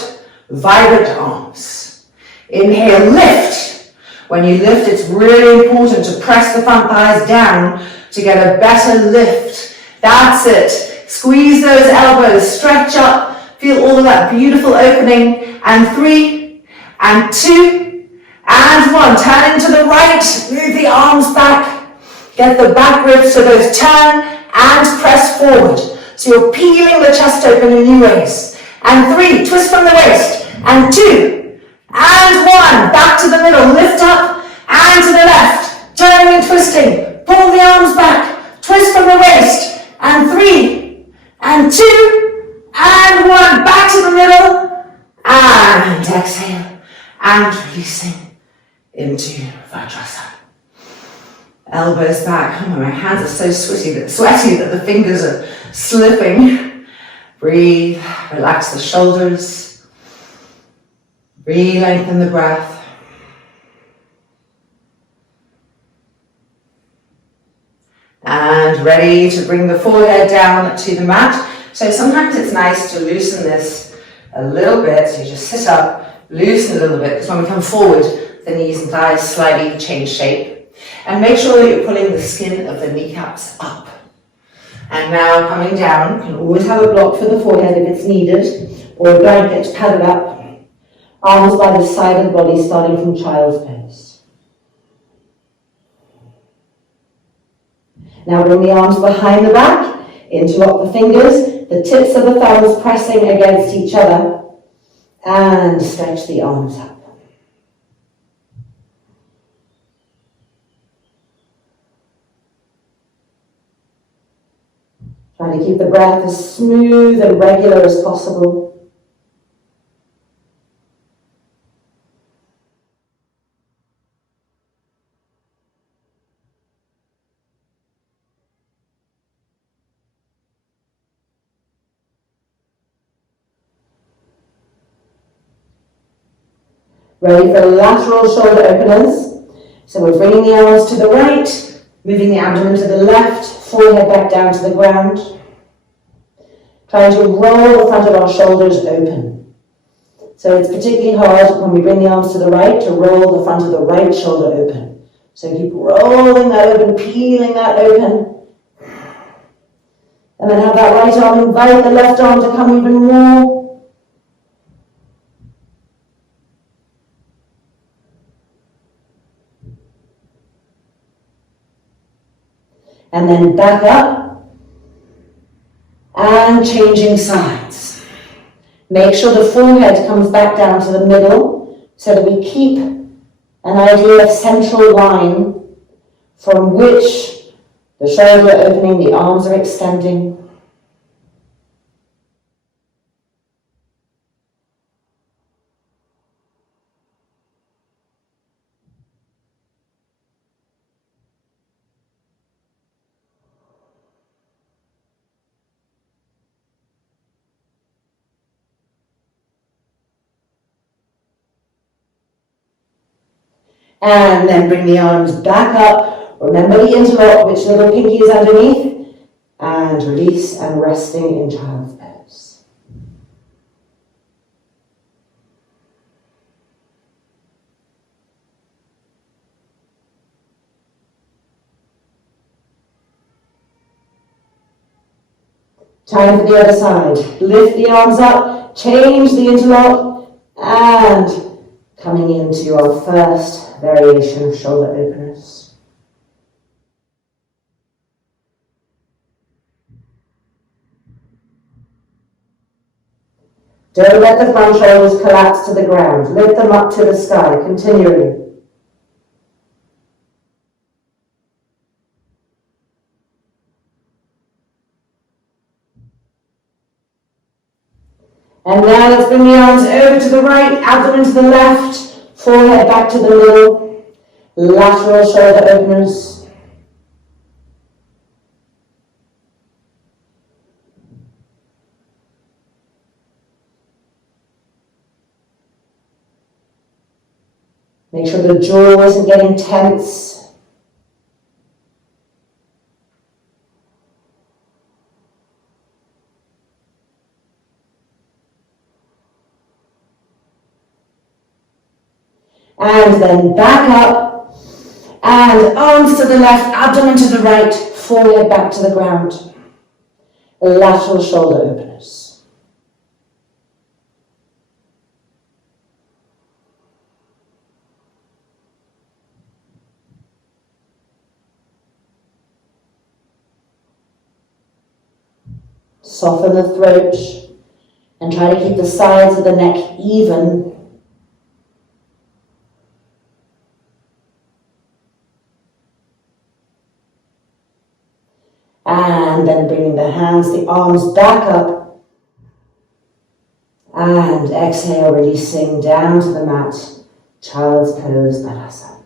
vibrant arms. Inhale, lift. When you lift, it's really important to press the front thighs down to get a better lift. That's it. Squeeze those elbows, stretch up, feel all of that beautiful opening. And 3, and 2, and 1. Turn into the right, move the arms back. Get the back ribs to both turn and press forward. So you're peeling the chest open in new ways. And 3, twist from the waist. And 2, and 1. Back to the middle, lift up and to the left. Turning and twisting. Pull the arms back. Twist from the waist. And 3, and 2, and 1. Back to the middle. And exhale. And releasing into Vajrasana. Elbows back. Oh, my hands are so sweaty that the fingers are slipping. Breathe. Relax the shoulders. Re-lengthen the breath. And ready to bring the forehead down to the mat. So sometimes it's nice to loosen this a little bit. So you just sit up, loosen a little bit, because when we come forward, the knees and thighs slightly change shape. And make sure that you're pulling the skin of the kneecaps up. And now coming down, you can always have a block for the forehead if it's needed, or a blanket padded up. Arms by the side of the body, starting from child's pose. Now bring the arms behind the back, interlock the fingers, the tips of the thumbs pressing against each other, and stretch the arms up. Trying to keep the breath as smooth and regular as possible. Ready for lateral shoulder openers. So we're bringing the arms to the right, moving the abdomen to the left, forehead back down to the ground. Trying to roll the front of our shoulders open. So it's particularly hard when we bring the arms to the right to roll the front of the right shoulder open. So keep rolling that open, peeling that open. And then have that right arm invite the left arm to come even more. And then back up and changing sides. Make sure the forehead comes back down to the middle so that we keep an idea of central line from which the shoulders are opening, the arms are extending. And then bring the arms back up. Remember the interlock, which little pinky is underneath. And release and resting in child's pose. Time for the other side. Lift the arms up, change the interlock, and coming into our first variation of shoulder openers. Don't let the front shoulders collapse to the ground. Lift them up to the sky, continuing. And now let's bring the arms over to the right, abdomen to the left, forehead back to the middle, lateral shoulder openers. Make sure the jaw isn't getting tense. And then back up, and arms to the left, abdomen to the right, forehead back to the ground. Lateral shoulder openers. Soften the throat and try to keep the sides of the neck even. And then bringing the hands, the arms back up. And exhale, releasing down to the mat. Child's pose, Balasana.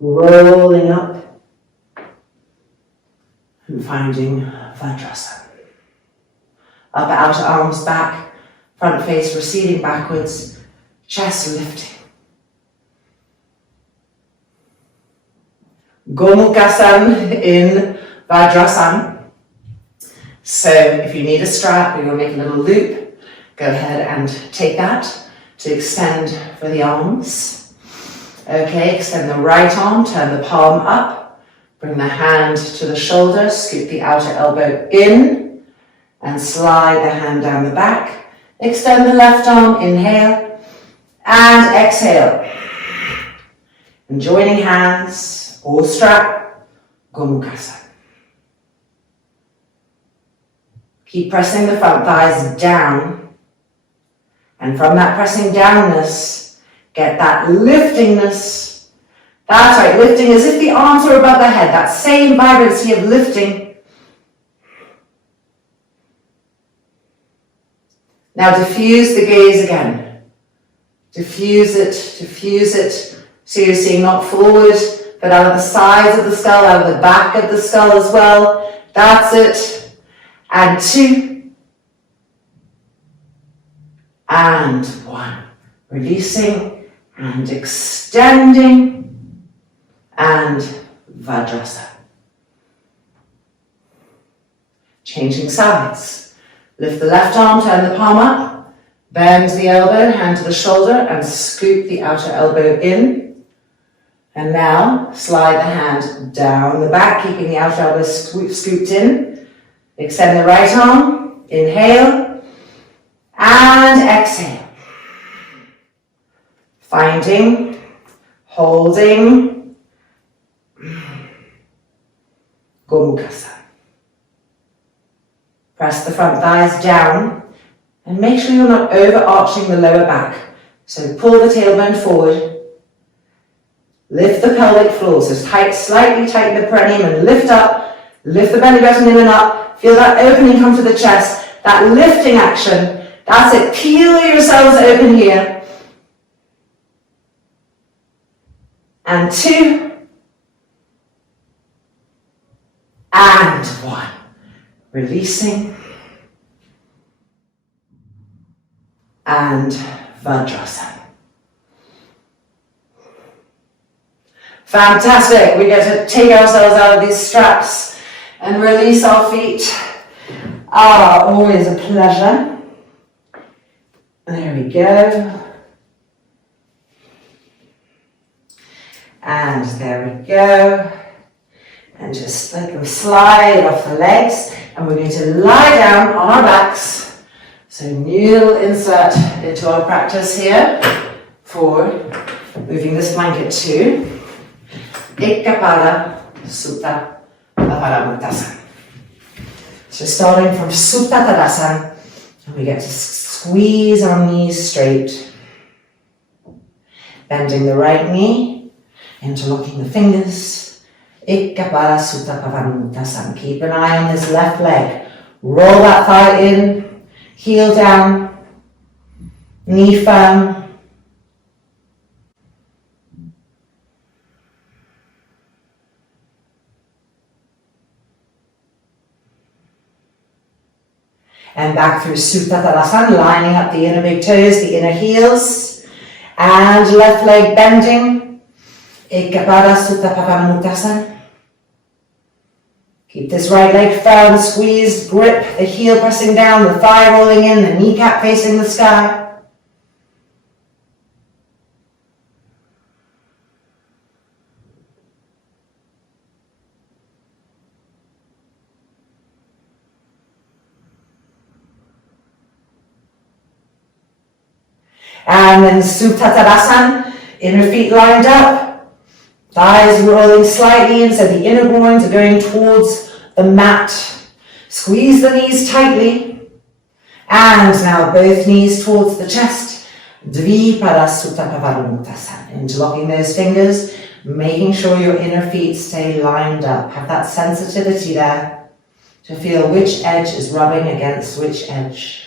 Rolling up and finding Vajrasana. Upper outer arms back. Front face receding backwards, chest lifting. Gomukhasana in Vajrasana. So if you need a strap or you want to make a little loop, go ahead and take that to extend for the arms. Okay, extend the right arm, turn the palm up, bring the hand to the shoulder, scoop the outer elbow in, and slide the hand down the back. Extend the left arm, inhale, and exhale. And joining hands, or strap, Gomukhasana. Keep pressing the front thighs down, and from that pressing downness, get that liftingness. That's right, lifting as if the arms are above the head, that same vibrancy of lifting. Now diffuse the gaze again. Diffuse it. So you're seeing not forward, but out of the sides of the skull, out of the back of the skull as well. That's it. And 2. And 1. Releasing and extending. And Vajrasana. Changing sides. Lift the left arm, turn the palm up, bend the elbow, hand to the shoulder, and scoop the outer elbow in. And now, slide the hand down the back, keeping the outer elbow scooped in. Extend the right arm, inhale, and exhale. Finding, holding, Gomukhasana. Press the front thighs down and make sure you're not overarching the lower back. So pull the tailbone forward. Lift the pelvic floor. So slightly tighten the perineum and lift up. Lift the belly button in and up. Feel that opening come to the chest. That lifting action. That's it. Peel yourselves open here. And 2. And 1. Releasing, and Vajrasana. Fantastic. We get to take ourselves out of these straps and release our feet. Always a pleasure. There we go. And there we go. And just let them slide off the legs. And we're going to lie down on our backs. So new insert into our practice here for moving this blanket to Ekkapada Supta Paramuttasana. So starting from Supta Tadasana, and we get to squeeze our knees straight. Bending the right knee, Interlocking the fingers. Ikkapara Sutta Pavanmuktasan. Keep an eye on this left leg. Roll that thigh in, heel down, knee firm. And back through Supta Tadasana, lining up the inner big toes, the inner heels, and left leg bending. Ekkapara Supta Pavanmuktasan. Keep this right leg firm, squeezed, grip, the heel pressing down, the thigh rolling in, the kneecap facing the sky. And then Supta Tadasana, inner feet lined up. Thighs rolling slightly in, so the inner groins are going towards the mat. Squeeze the knees tightly. And now both knees towards the chest. Dvipada Sutta Pavanmuktasan. Interlocking those fingers, making sure your inner feet stay lined up. Have that sensitivity there to feel which edge is rubbing against which edge.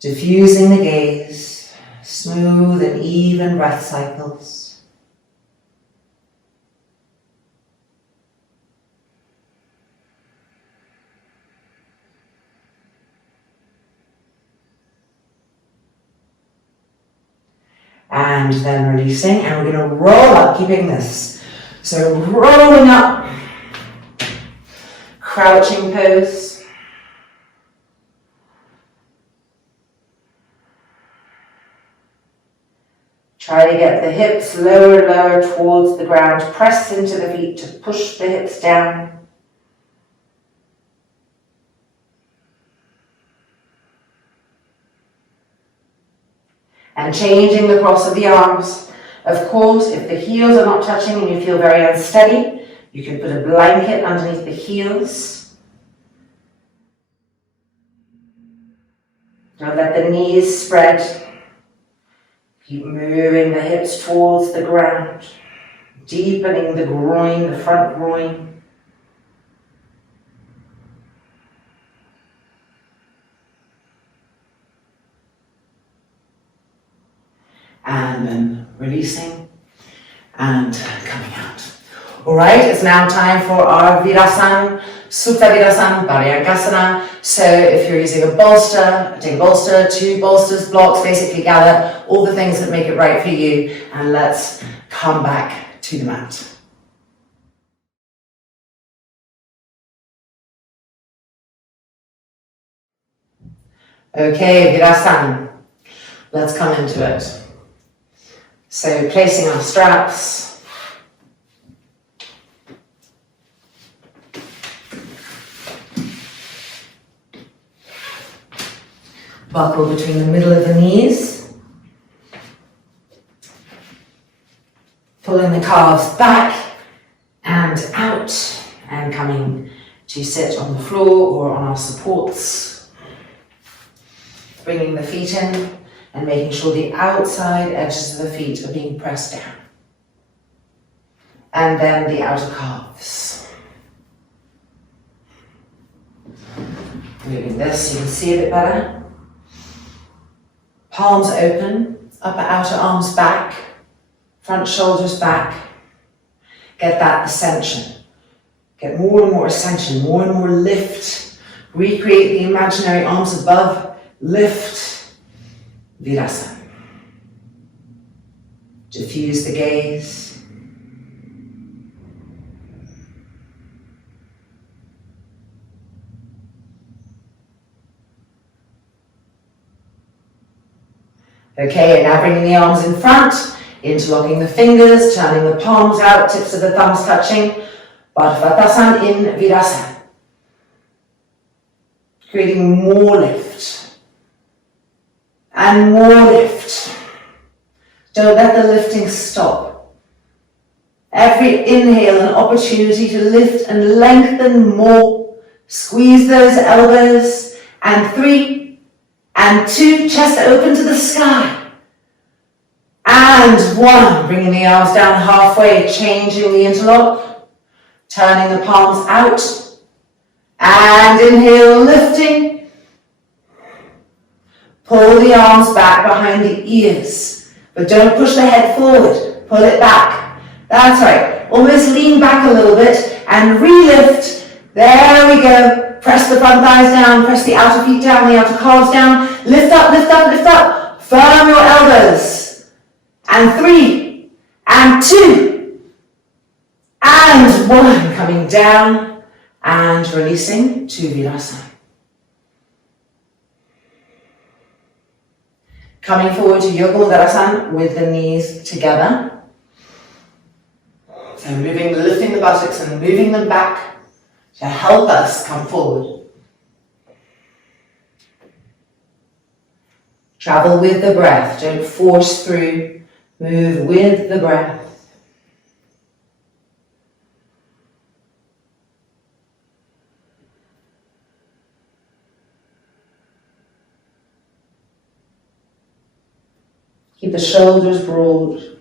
Diffusing the gaze, smooth and even breath cycles. And then releasing, and we're going to roll up, keeping this. So rolling up, crouching pose. Try to get the hips lower towards the ground. Press into the feet to push the hips down. And changing the cross of the arms. Of course, if the heels are not touching and you feel very unsteady, you can put a blanket underneath the heels. Now let the knees spread. Keep moving the hips towards the ground, deepening the groin, the front groin. And then releasing and coming out. All right, it's now time for our Virasana, Supta Virasana, Bharyankasana. So if you're using a bolster, take a bolster, 2 bolsters, blocks, basically gather all the things that make it right for you. And let's come back to the mat. Okay, Virasana. Let's come into it. So placing our straps. Buckle between the middle of the knees. Pulling the calves back and out and coming to sit on the floor or on our supports. Bringing the feet in and making sure the outside edges of the feet are being pressed down. And then the outer calves. Moving this, you can see a bit better. Palms open, upper outer arms back, front shoulders back. Get that ascension. Get more and more ascension, more and more lift. Recreate the imaginary arms above, lift. Virasana. Diffuse the gaze. Okay, and now bringing the arms in front, interlocking the fingers, turning the palms out, tips of the thumbs touching. Bharadvatasan in Virasana. Creating more lift. And more lift. Don't let the lifting stop. Every inhale an opportunity to lift and lengthen more, Squeeze those elbows. And 3 and 2, chest open to the sky. And 1, bringing the arms down halfway, changing the interlock, turning the palms out. And inhale, lifting. Pull the arms back behind the ears, but don't push the head forward. Pull it back. That's right. Almost lean back a little bit and re-lift. There we go. Press the front thighs down, press the outer feet down, the outer calves down. Lift up, lift up, lift up. Firm your elbows. And 3 and 2 and 1. Coming down and releasing to Virasana. Coming forward to Yoga Mudra with the knees together. So lifting the buttocks and moving them back to help us come forward. Travel with the breath, don't force through, move with the breath. Keep the shoulders broad.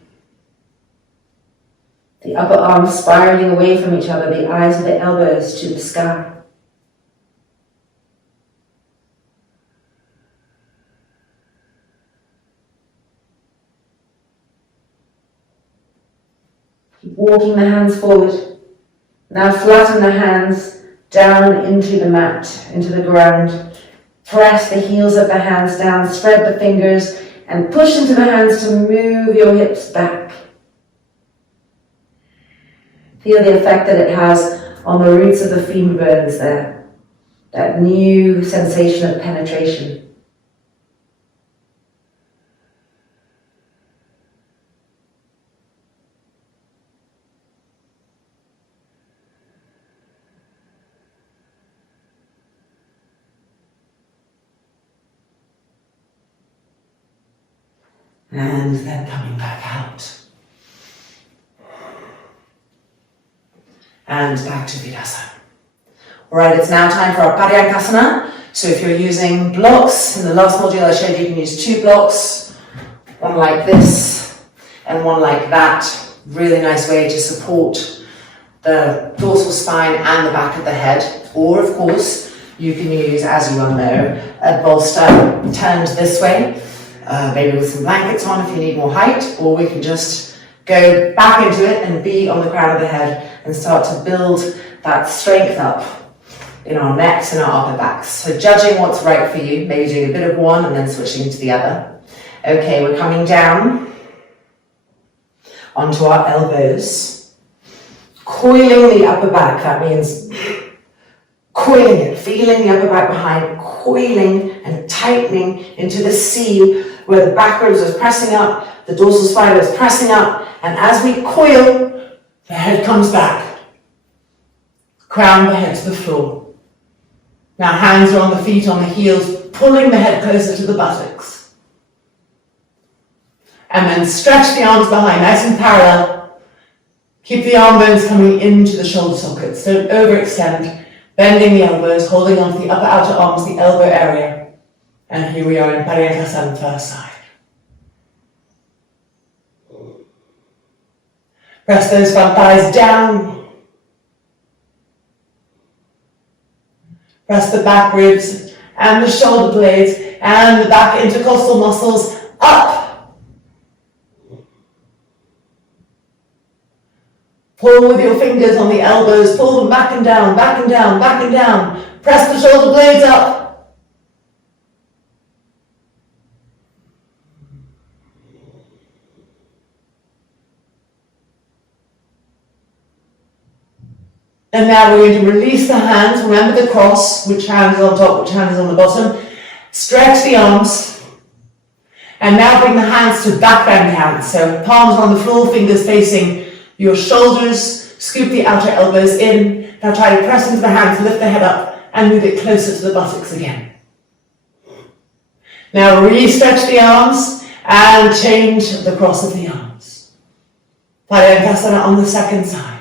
The upper arms spiraling away from each other, the eyes of the elbows to the sky. Keep walking the hands forward. Now flatten the hands down into the mat, into the ground. Press the heels of the hands down, spread the fingers, and push into the hands to move your hips back. Feel the effect that it has on the roots of the femur bones there. That new sensation of penetration. And then coming back out. And back to Virasana. Alright, it's now time for our Paryankasana. So if you're using blocks, in the last module I showed you can use 2 blocks, one like this and one like that. Really nice way to support the dorsal spine and the back of the head. Or of course, you can use, as you all know, a bolster turned this way. Maybe with some blankets on if you need more height, or we can just go back into it and be on the crown of the head and start to build that strength up in our necks and our upper backs. So judging what's right for you, maybe doing a bit of one and then switching to the other. Okay, we're coming down onto our elbows, coiling the upper back. That means coiling it, feeling the upper back behind, coiling and tightening into the C where the back ribs is pressing up, the dorsal spine is pressing up, and as we coil, the head comes back. Crown the head to the floor. Now hands are on the feet, on the heels, pulling the head closer to the buttocks. And then stretch the arms behind, nice and parallel. Keep the arm bones coming into the shoulder sockets, don't overextend. Bending the elbows, holding onto the upper outer arms, the elbow area. And here we are in Paryankasana, first side. Press those front thighs down. Press the back ribs and the shoulder blades and the back intercostal muscles up. Pull with your fingers on the elbows, pull them back and down, back and down, back and down. Press the shoulder blades up. And now we're going to release the hands. Remember the cross, which hand is on top, which hand is on the bottom. Stretch the arms. And now bring the hands to back bend hands. So palms on the floor, fingers facing your shoulders. Scoop the outer elbows in. Now try to press into the hands, lift the head up, and move it closer to the buttocks again. Now re-stretch the arms and change the cross of the arms. Paryankasana on the second side.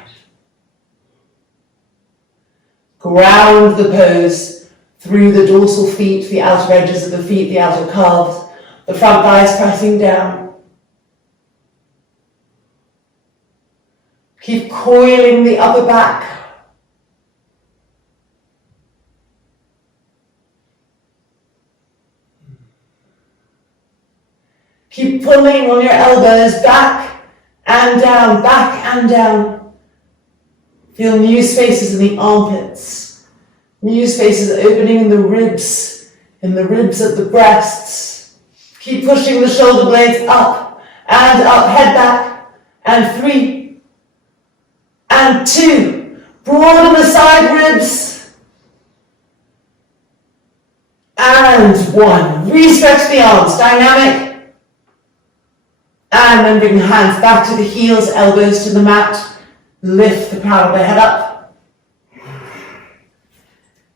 Ground the pose through the dorsal feet, the outer edges of the feet, the outer calves, the front thighs pressing down. Keep coiling the upper back. Keep pulling on your elbows back and down, back and down. Feel new spaces in the armpits, new spaces opening in the ribs of the breasts. Keep pushing the shoulder blades up and up, head back, and 3, and 2. Broaden the side ribs, and 1. Re-stretch the arms, dynamic. And then bring the hands back to the heels, elbows to the mat. Lift the crown of the head up.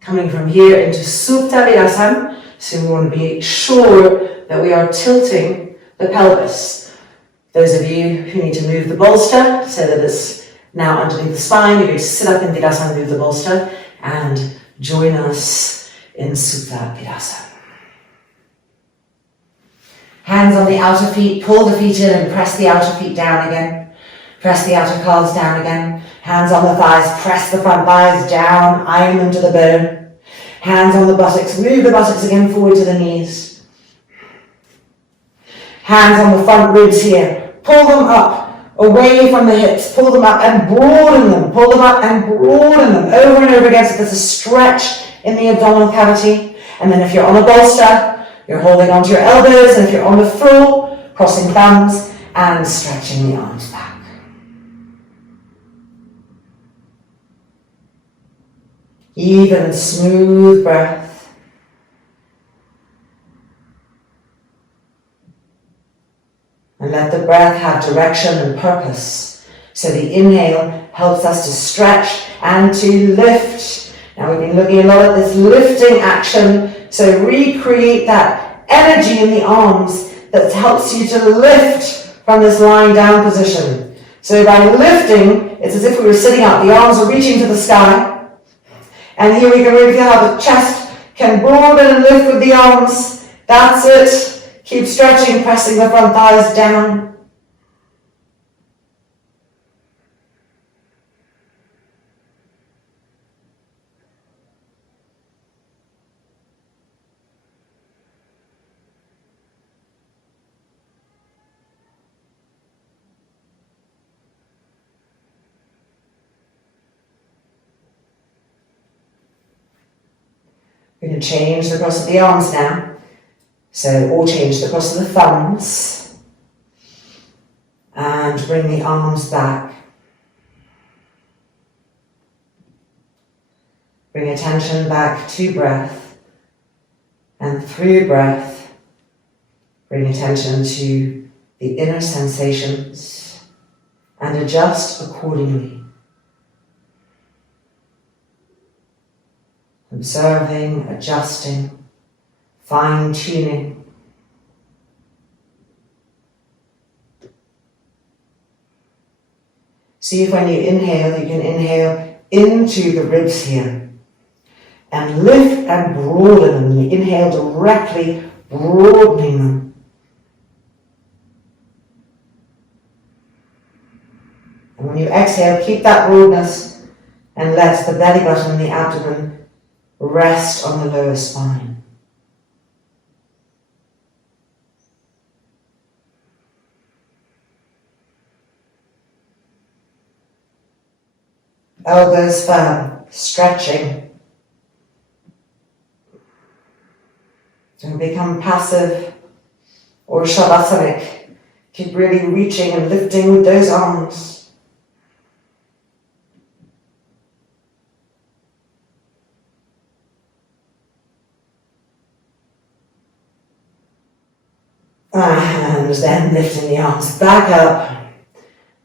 Coming from here into Supta Virasana, so we want to be sure that we are tilting the pelvis. Those of you who need to move the bolster so that it's now underneath the spine, you're going to sit up in Virasana, move the bolster, and join us in Supta Virasana. Hands on the outer feet, pull the feet in and press the outer feet down again. Press the outer calves down again. Hands on the thighs, press the front thighs down, iron them to the bone. Hands on the buttocks, move the buttocks again forward to the knees. Hands on the front ribs here, pull them up, away from the hips, pull them up and broaden them, pull them up and broaden them over and over again so there's a stretch in the abdominal cavity. And then if you're on a bolster, you're holding onto your elbows, and if you're on the floor, crossing thumbs and stretching the arms back. Even and smooth breath. And let the breath have direction and purpose. So the inhale helps us to stretch and to lift. Now we've been looking a lot at this lifting action. So recreate that energy in the arms that helps you to lift from this lying down position. So by lifting, it's as if we were sitting up. The arms are reaching to the sky. And here we can really feel how the chest can broaden and lift with the arms. That's it. Keep stretching, pressing the front thighs down. We're going to change the cross of the arms now. So, or change the cross of the thumbs. And bring the arms back. Bring attention back to breath. And through breath, bring attention to the inner sensations and adjust accordingly. Observing, adjusting, fine-tuning. See if when you inhale, you can inhale into the ribs here. And lift and broaden them. You inhale directly, broadening them. And when you exhale, keep that broadness and let the belly button and the abdomen rest on the lower spine. Elbows firm, stretching. Don't become passive or shavasanic. Keep really reaching and lifting with those arms. And then lifting the arms back up,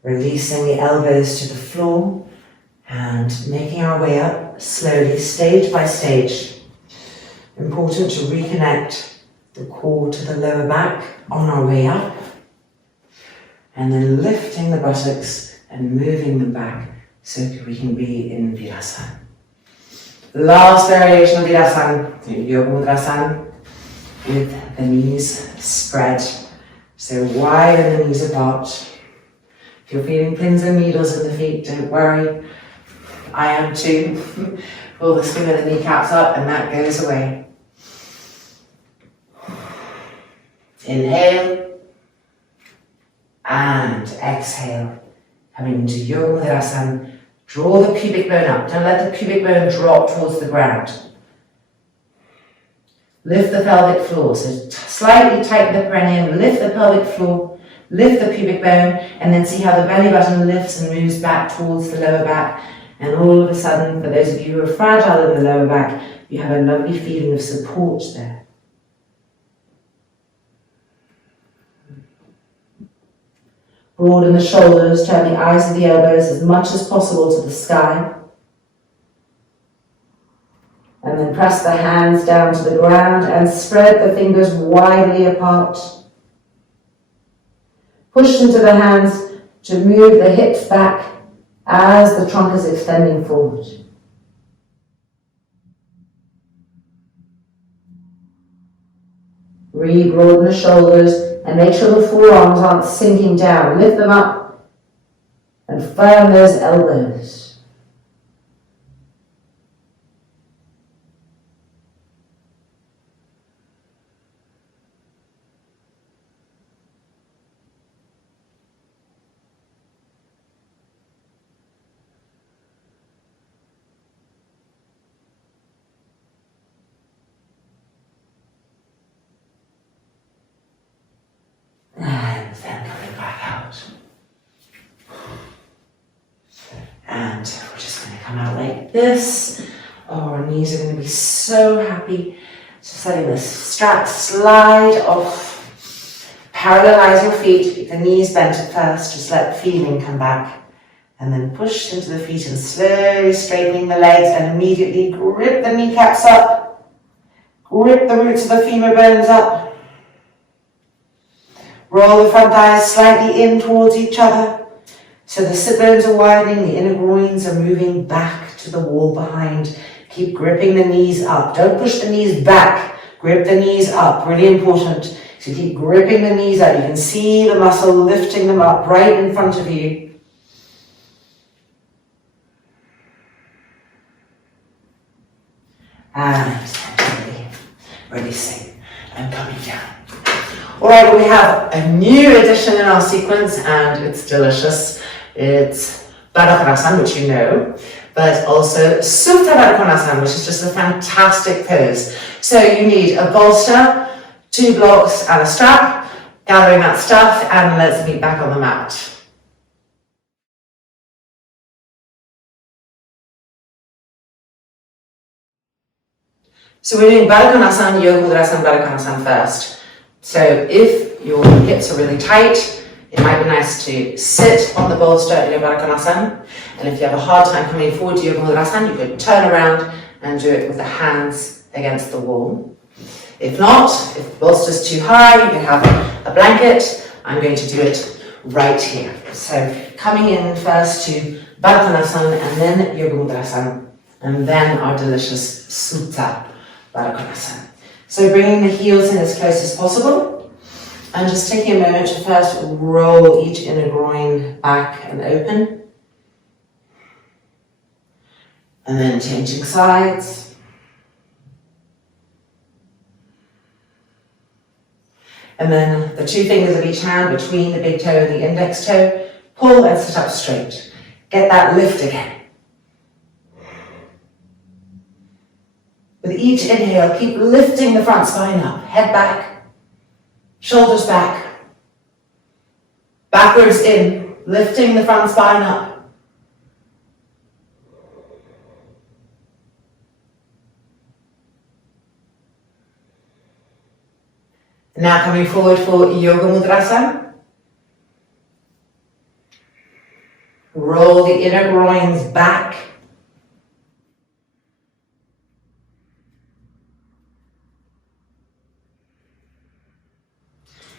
releasing the elbows to the floor, and making our way up slowly, stage by stage. Important to reconnect the core to the lower back on our way up, and then lifting the buttocks and moving them back so that we can be in Virasana. Last variation of Virasana, Yoga Mudrasana, with the knees spread. So widen the knees apart. If you're feeling pins and needles in the feet, don't worry. I am too. Pull the swing of the kneecaps up and that goes away. Inhale and exhale. Coming into Yoga Mudrasana. Draw the pubic bone up. Don't let the pubic bone drop towards the ground. Lift the pelvic floor. So slightly tighten the perineum, lift the pelvic floor, lift the pubic bone, and then see how the belly button lifts and moves back towards the lower back. And all of a sudden, for those of you who are fragile in the lower back, you have a lovely feeling of support there. Broaden the shoulders, turn the eyes of the elbows as much as possible to the sky. And then press the hands down to the ground and spread the fingers widely apart. Push into the hands to move the hips back as the trunk is extending forward. Re-broaden the shoulders and make sure the forearms aren't sinking down. Lift them up and firm those elbows. And then coming back out. And we're just going to come out like this. Oh, our knees are going to be so happy. Just letting the strap slide off. Parallelize your feet. Keep the knees bent at first. Just let feeling come back. And then push into the feet and slowly straightening the legs and immediately grip the kneecaps up. Grip the roots of the femur bones up. Roll the front thighs slightly in towards each other. So the sit bones are widening, the inner groins are moving back to the wall behind. Keep gripping the knees up. Don't push the knees back. Grip the knees up. Really important. So keep gripping the knees up. You can see the muscle lifting them up right in front of you. And releasing and coming down. Alright, well, we have a new addition in our sequence and it's delicious. It's Baddha Konasana, which you know, but also Supta Baddha Konasana, which is just a fantastic pose. So you need a bolster, 2 blocks and a strap, gathering that stuff, and let's meet back on the mat. So we're doing Baddha Konasana, Yoga Mudrasana, Baddha Konasana first. So if your hips are really tight, it might be nice to sit on the bolster in your Baddha Konasana. And if you have a hard time coming forward to Yoga Mudrasana, you could turn around and do it with the hands against the wall. If not, if the bolster's too high, you can have a blanket. I'm going to do it right here. So coming in first to Baddha Konasana and then Yoga Mudrasana, and then our delicious Supta Baddha Konasana. So bringing the heels in as close as possible and just taking a moment to first roll each inner groin back and open. And then changing sides. And then the 2 fingers of each hand between the big toe and the index toe, pull and sit up straight. Get that lift again. With each inhale, keep lifting the front spine up. Head back, shoulders back, backwards in, lifting the front spine up. Now coming forward for Yoga Mudrasana. Roll the inner groins back.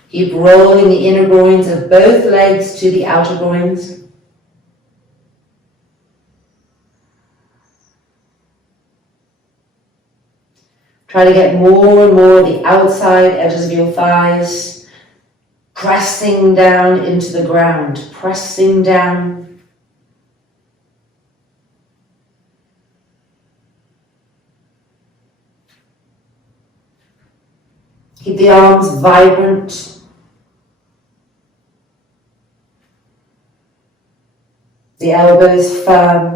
Keep rolling the inner groins of both legs to the outer groins. Try to get more and more of the outside edges of your thighs pressing down into the ground, pressing down. Keep the arms vibrant. The elbows firm.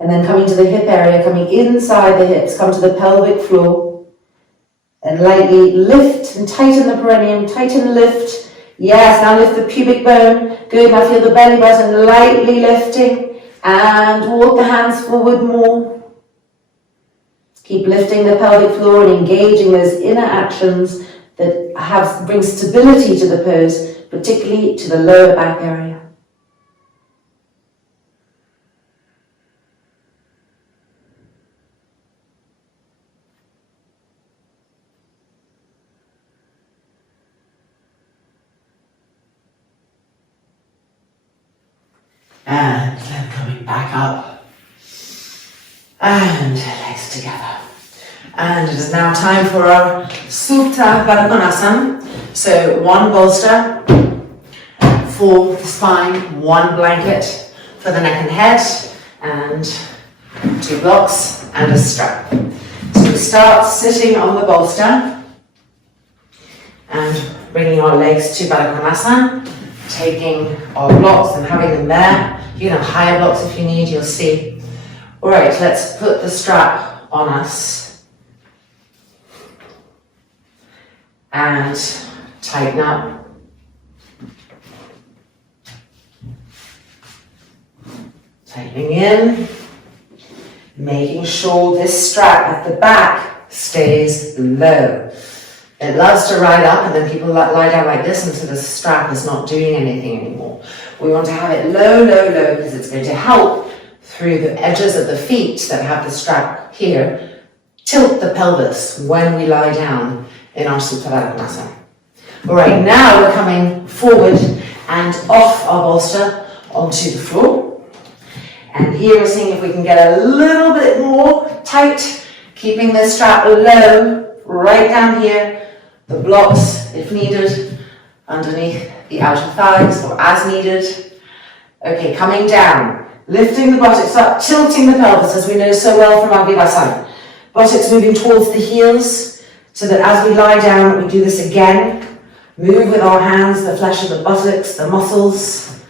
And then coming to the hip area, coming inside the hips, come to the pelvic floor. And lightly lift and tighten the perineum, tighten, lift. Yes, now lift the pubic bone. Good, now feel the belly button lightly lifting. And walk the hands forward more. Keep lifting the pelvic floor and engaging those inner actions that bring stability to the pose, particularly to the lower back area. And then coming back up. And legs together. And it is now time for our Supta Baddha Konasana. So one bolster for the spine, one blanket for the neck and head, and 2 blocks and a strap. So we start sitting on the bolster and bringing our legs to Baddha Konasana, taking our blocks and having them there. You can have higher blocks if you need, you'll see. All right, let's put the strap on us and tighten up. Tightening in, making sure this strap at the back stays low. It loves to ride up and then people lie down like this until the strap is not doing anything anymore. We want to have it low, low, low because it's going to help through the edges of the feet that have the strap here, tilt the pelvis when we lie down in our Supta Baddha Konasana. All right, now we're coming forward and off our bolster onto the floor. And here we're seeing if we can get a little bit more tight, keeping the strap low, right down here. The blocks, if needed, underneath the outer thighs or as needed. Okay, coming down, lifting the buttocks up, tilting the pelvis as we know so well from our Virasana. Buttocks moving towards the heels so that as we lie down, we do this again. Move with our hands, the flesh of the buttocks, the muscles.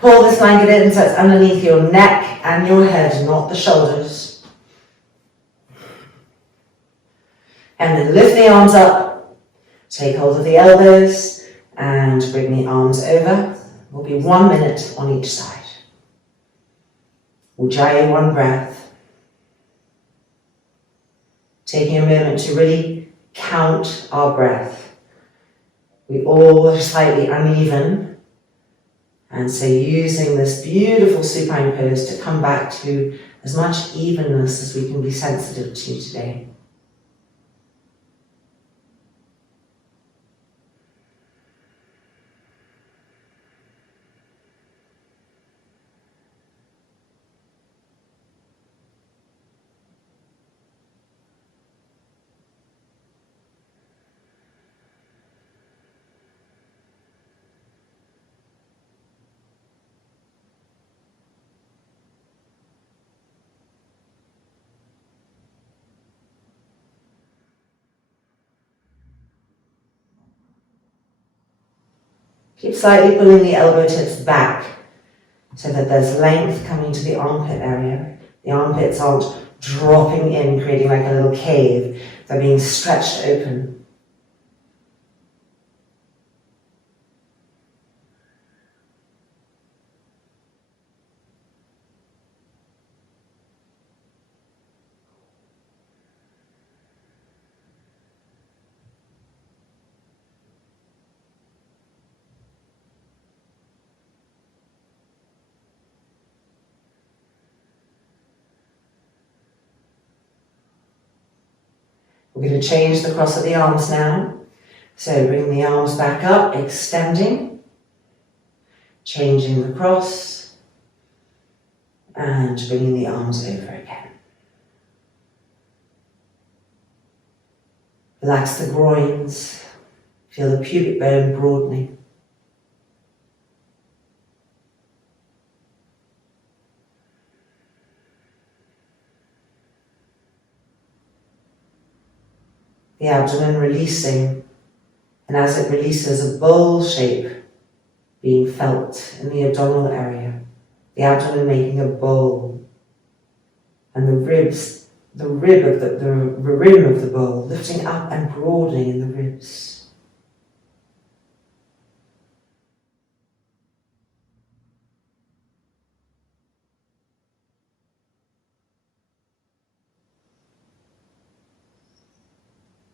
Pull this blanket in so it's underneath your neck and your head, not the shoulders. And then lift the arms up, take hold of the elbows, and bring the arms over. Will be 1 minute on each side. Ujjayi, 1 breath. Taking a moment to really count our breath. We all are slightly uneven, and so using this beautiful supine pose to come back to as much evenness as we can be sensitive to today. Keep slightly pulling the elbow tips back so that there's length coming to the armpit area. The armpits aren't dropping in, creating like a little cave. They're being stretched open. We're going to change the cross of the arms now. So bring the arms back up, extending. changing the cross and bringing the arms over again. Relax the groins, feel the pubic bone broadening. The abdomen releasing, and as it releases, a bowl shape being felt in the abdominal area. The abdomen making a bowl, and the ribs, the rim of the bowl lifting up and broadening in the ribs.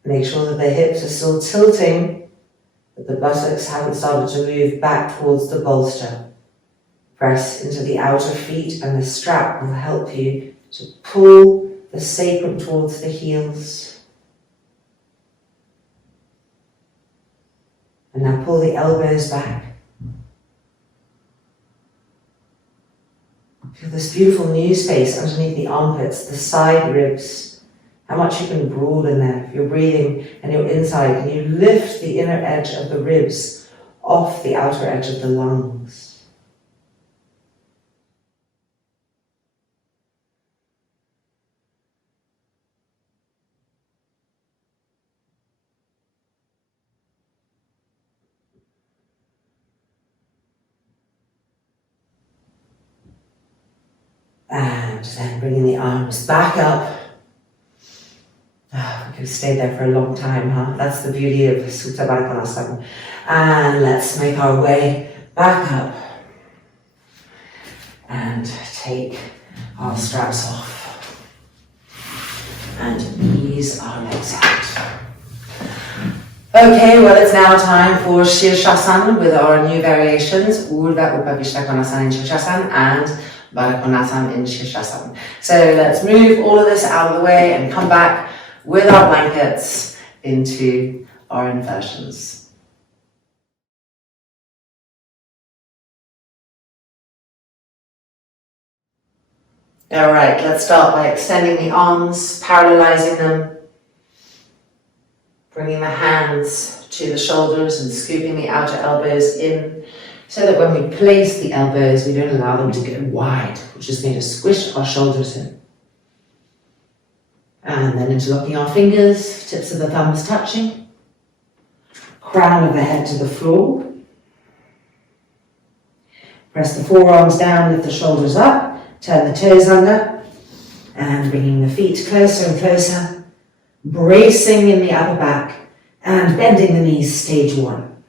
Make sure that the hips are still tilting, that the buttocks haven't started to move back towards the bolster. Press into the outer feet, and the strap will help you to pull the sacrum towards the heels. And now pull the elbows back. Feel this beautiful new space underneath the armpits, the side ribs. How much you can broaden there. If you're breathing and you're inside, can you lift the inner edge of the ribs off the outer edge of the lungs? And then bringing the arms back up. We could stay there for a long time, huh? That's the beauty of Sutta Baddha Konasana. And let's make our way back up and take our straps off and ease our legs out. Okay, well, it's now time for Shirshasana with our new variations, Urdhva Upavishta Konasana in Shirshasana and Baddha Konasana in Shirshasana. So let's move all of this out of the way and come back with our blankets into our inversions. All right, let's start by extending the arms, parallelizing them, bringing the hands to the shoulders and scooping the outer elbows in so that when we place the elbows, we don't allow them to get wide, which is going to squish our shoulders in. And then interlocking our fingers, tips of the thumbs touching, crown of the head to the floor. Press the forearms down, lift the shoulders up, turn the toes under, and bringing the feet closer and closer, bracing in the upper back, and bending the knees, stage one.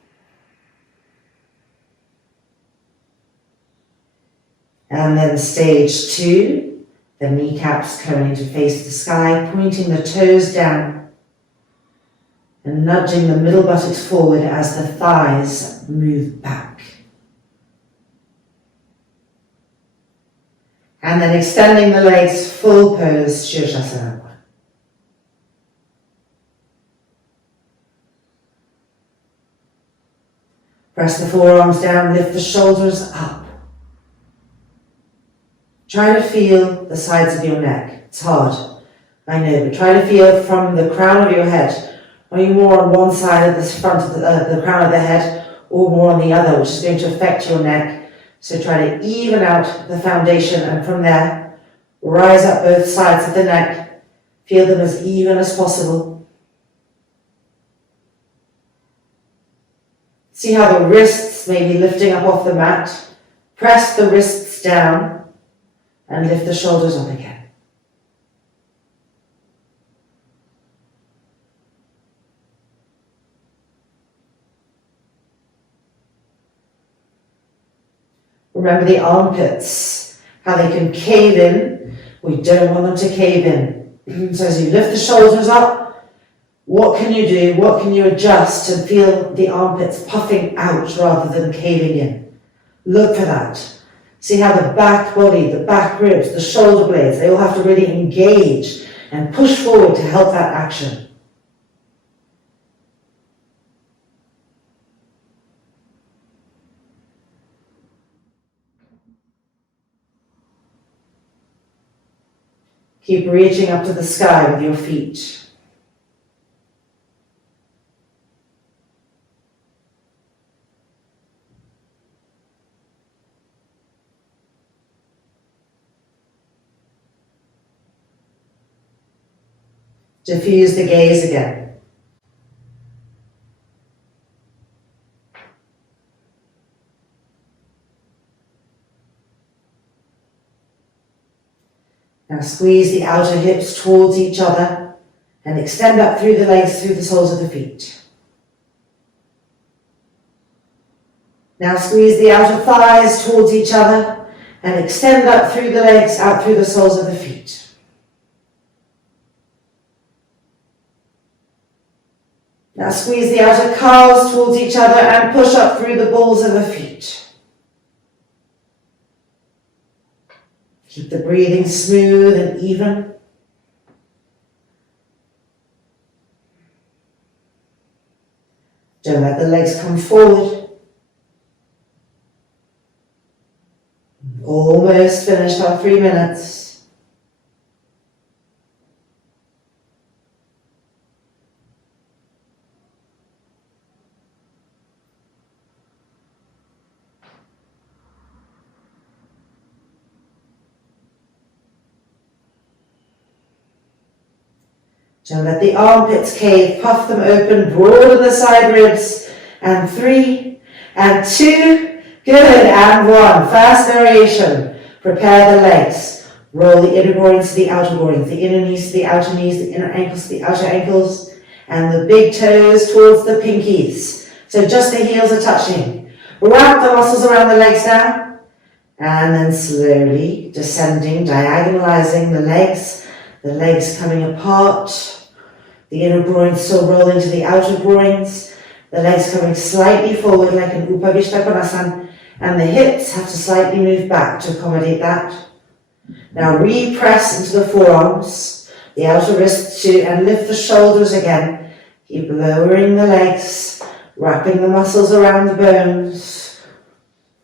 And then stage two. The kneecaps coming to face the sky, pointing the toes down and nudging the middle buttocks forward as the thighs move back. And then extending the legs, full pose, Shirshasana. Press the forearms down, lift the shoulders up. Try to feel the sides of your neck. It's hard, I know, but try to feel from the crown of your head. Are you more on one side of the front of the crown of the head, or more on the other, which is going to affect your neck? So try to even out the foundation, and from there, rise up both sides of the neck. Feel them as even as possible. See how the wrists may be lifting up off the mat. Press the wrists down. And lift the shoulders up again. Remember the armpits, how they can cave in. We don't want them to cave in. So as you lift the shoulders up, what can you do? What can you adjust to feel the armpits puffing out rather than caving in? Look for that. See how the back body, the back ribs, the shoulder blades, they all have to really engage and push forward to help that action. Keep reaching up to the sky with your feet. Diffuse the gaze again. Now squeeze the outer hips towards each other and extend up through the legs, through the soles of the feet. Now squeeze the outer thighs towards each other and extend up through the legs, out through the soles of the feet. Now squeeze the outer calves towards each other and push up through the balls of the feet. Keep the breathing smooth and even. Don't let the legs come forward. Almost finished our 3 minutes. Don't let the armpits cave, puff them open, broaden the side ribs, and 3, and 2, good, and 1. Fast variation. Prepare the legs. Roll the inner groins to the outer groins, the inner knees to the outer knees, the inner ankles to the outer ankles, and the big toes towards the pinkies. So just the heels are touching. Wrap the muscles around the legs now, and then slowly descending, diagonalizing the legs coming apart, the inner groins still rolling to the outer groins, the legs coming slightly forward like an Upavishta Konasana, and the hips have to slightly move back to accommodate that. Now repress into the forearms, the outer wrists too, and lift the shoulders again. Keep lowering the legs, wrapping the muscles around the bones,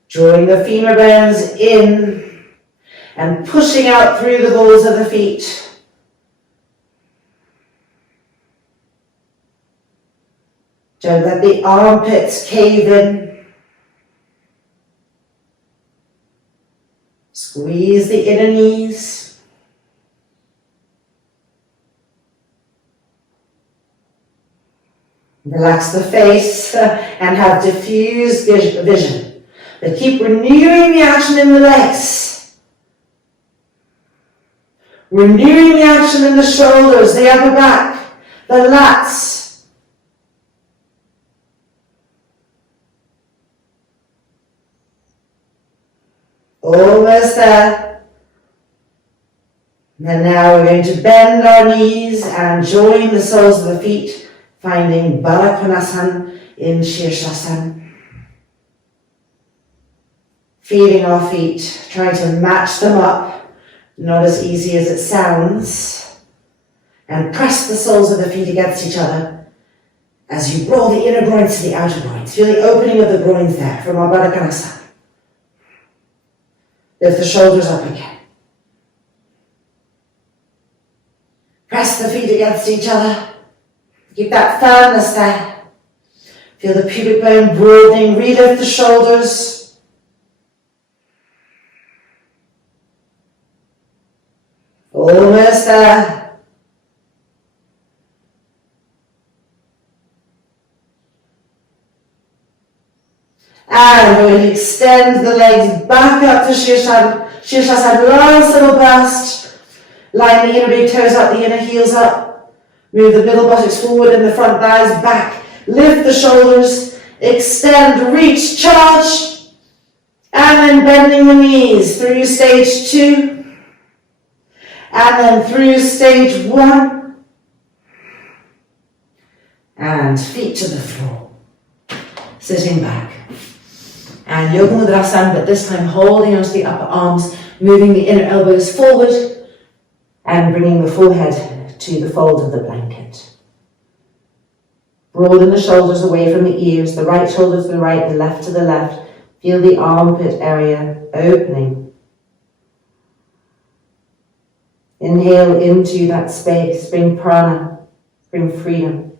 drawing the femur bones in, and pushing out through the balls of the feet. Don't let the armpits cave in. Squeeze the inner knees. Relax the face and have diffused vision. But keep renewing the action in the legs. Renewing the action in the shoulders, the upper back, the lats. Almost there. And now we're going to bend our knees and join the soles of the feet, finding Baddha Konasana in Shirshasana. Feeling our feet, trying to match them up, not as easy as it sounds. And press the soles of the feet against each other as you roll the inner groins to the outer groins. Feel the opening of the groins there from our Baddha Konasana. Lift the shoulders up again. Press the feet against each other. Keep that firmness there. Feel the pubic bone broadening. Relift the shoulders. Almost there. And we're going to extend the legs back up to Shirshasana. Shirshasana, last little burst. Line the inner big toes up, the inner heels up. Move the middle buttocks forward and the front thighs back. Lift the shoulders. Extend, reach, charge. And then bending the knees through stage 2. And then through stage 1. And feet to the floor. Sitting back. And Yoga Mudrasana, but this time holding onto the upper arms, moving the inner elbows forward and bringing the forehead to the fold of the blanket. Broaden the shoulders away from the ears, the right shoulder to the right, the left to the left. Feel the armpit area opening. Inhale into that space, bring prana, bring freedom.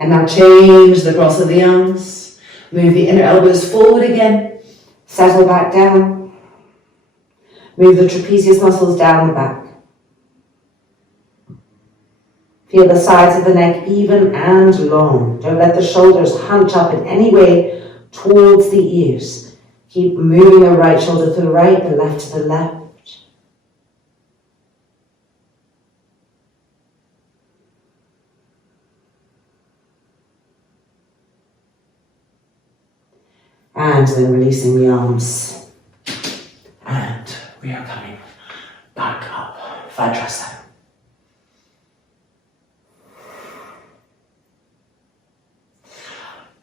And now change the cross of the arms. Move the inner elbows forward again. Settle back down. Move the trapezius muscles down the back. Feel the sides of the neck even and long. Don't let the shoulders hunch up in any way towards the ears. Keep moving the right shoulder to the right, the left to the left. And then releasing the arms. And we are coming back up. Vajrasana.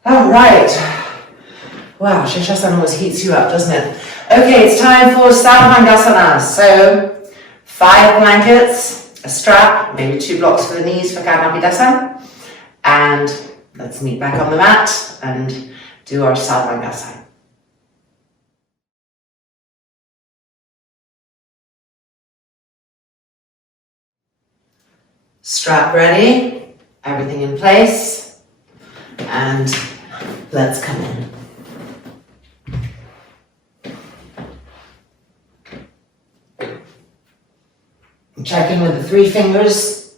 All right. Wow, Shirshasana always heats you up, doesn't it? Okay, it's time for Sarvangasana. So, 5 blankets, a strap, maybe 2 blocks for the knees for Karmapidasa. And let's meet back on the mat and do our Sarvangasana. Strap ready, everything in place, and let's come in. Checking with the 3 fingers,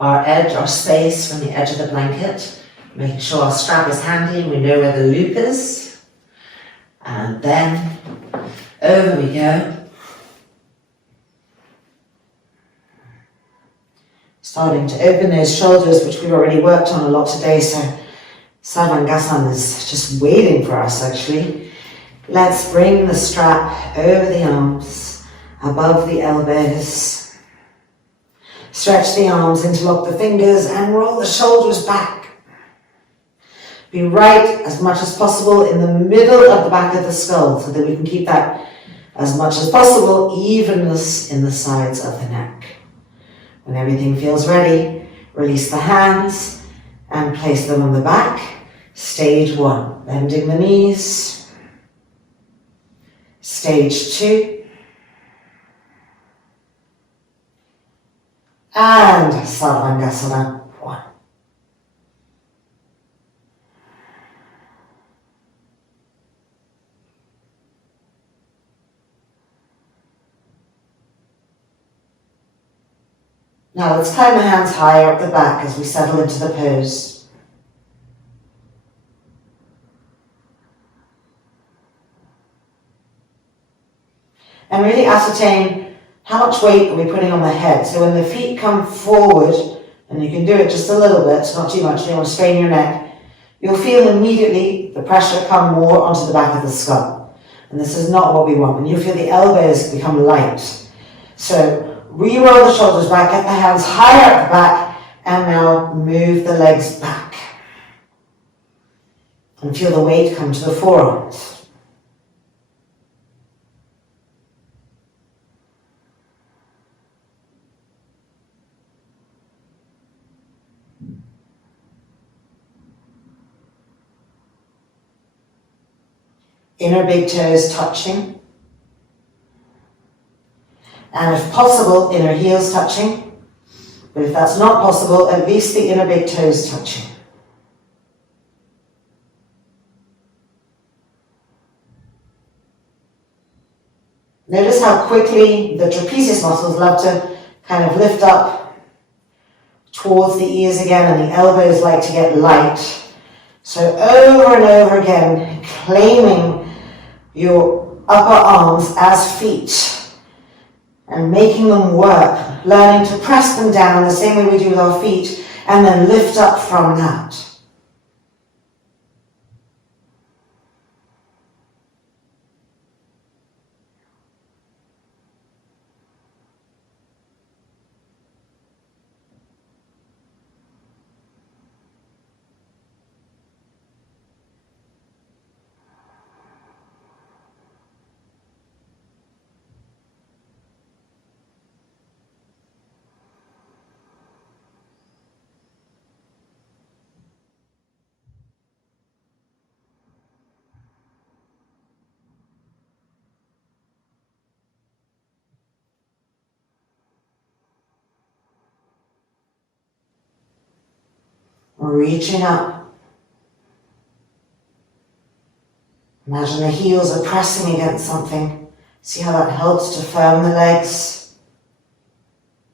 our edge, our space from the edge of the blanket, making sure our strap is handy and we know where the loop is. And then over we go. Starting to open those shoulders, which we've already worked on a lot today, so Sarvangasana is just waiting for us actually. Let's bring the strap over the arms, above the elbows. Stretch the arms, interlock the fingers and roll the shoulders back. Be right as much as possible in the middle of the back of the skull so that we can keep that as much as possible evenness in the sides of the neck. When everything feels ready, release the hands and place them on the back. Stage 1, bending the knees. Stage 2. And Sarvangasana 1. Now let's climb the hands higher up the back as we settle into the pose. And really ascertain how much weight are we putting on the head. So when the feet come forward, and you can do it just a little bit, not too much, you don't want to strain your neck, you'll feel immediately the pressure come more onto the back of the skull. And this is not what we want. And you'll feel the elbows become light. So re-roll the shoulders back, get the hands higher at the back, and now move the legs back. And feel the weight come to the forearms. Inner big toes touching. And if possible, inner heels touching. But if that's not possible, at least the inner big toes touching. Notice how quickly the trapezius muscles love to kind of lift up towards the ears again, and the elbows like to get light. So over and over again, claiming your upper arms as feet and making them work, learning to press them down the same way we do with our feet, and then lift up from that. reaching up. Imagine the heels are pressing against something. See how that helps to firm the legs,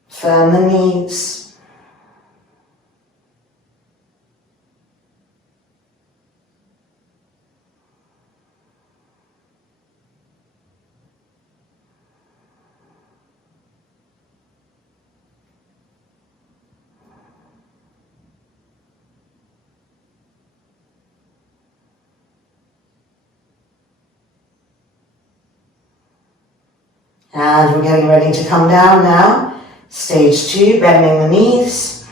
firm the knees. And we're getting ready to come down now. Stage 2, bending the knees.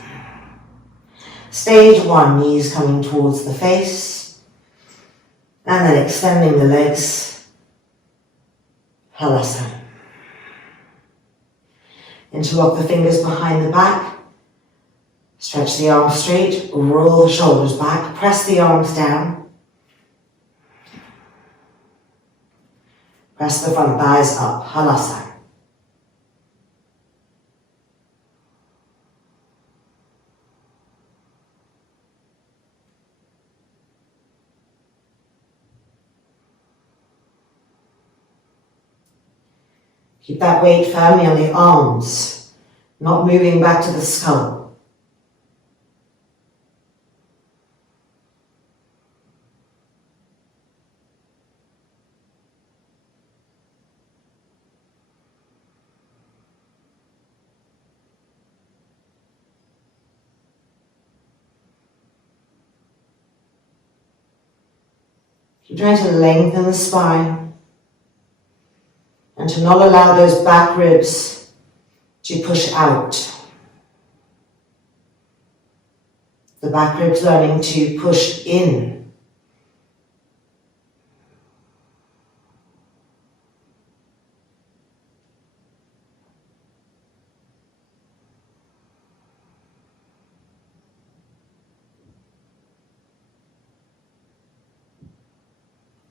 Stage 1, knees coming towards the face. And then extending the legs. Halasana. Interlock the fingers behind the back. Stretch the arms straight, roll the shoulders back, press the arms down. Press the front thighs up, Halasana. Keep that weight firmly on the arms, not moving back to the skull. Keep trying to lengthen the spine and to not allow those back ribs to push out. The back ribs learning to push in.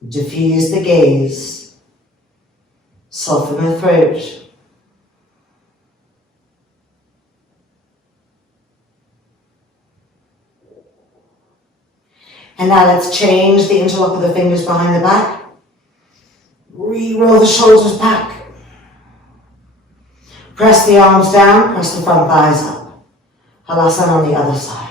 Diffuse the gaze. Soften the throat. And now let's change the interlock of the fingers behind the back. Re-roll the shoulders back. Press the arms down, press the front thighs up. Halasana on the other side.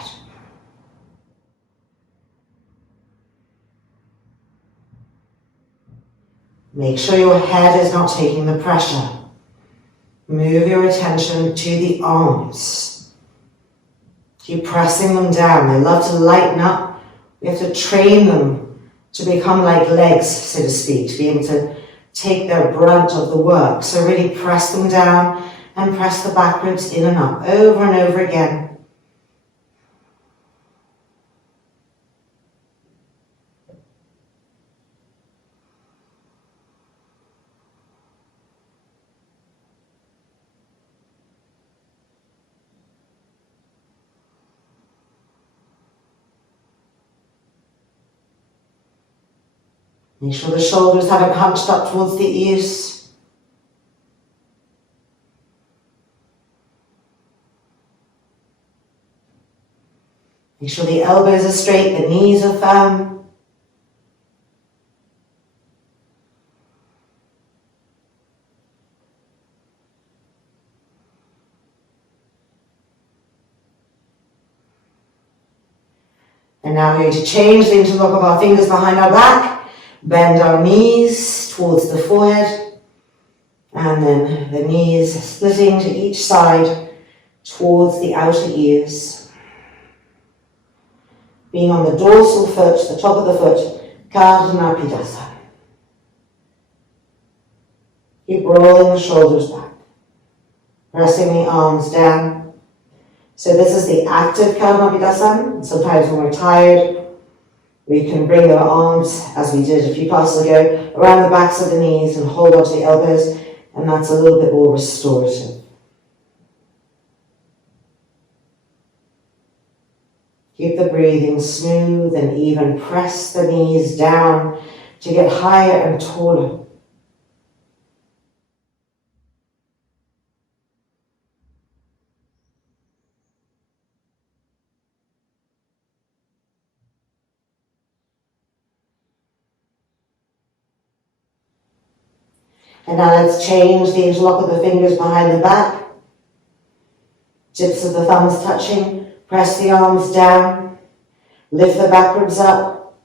Make sure your head is not taking the pressure. Move your attention to the arms. Keep pressing them down. They love to lighten up. We have to train them to become like legs, so to speak, to be able to take their brunt of the work. So really press them down and press the back ribs in and up over and over again. Make sure the shoulders haven't hunched up towards the ears. Make sure the elbows are straight, the knees are firm. And now we're going to change the interlock of our fingers behind our back. Bend our knees towards the forehead, and then the knees splitting to each side towards the outer ears. Being on the dorsal foot, the top of the foot, Karnapidasana. Keep rolling the shoulders back, pressing the arms down. So this is the active Karnapidasana. Sometimes when we're tired, we can bring our arms, as we did a few classes ago, around the backs of the knees and hold onto the elbows, and that's a little bit more restorative. Keep the breathing smooth and even. Press the knees down to get higher and taller. And now let's change the interlock of the fingers behind the back. Tips of the thumbs touching. Press the arms down. Lift the back ribs up.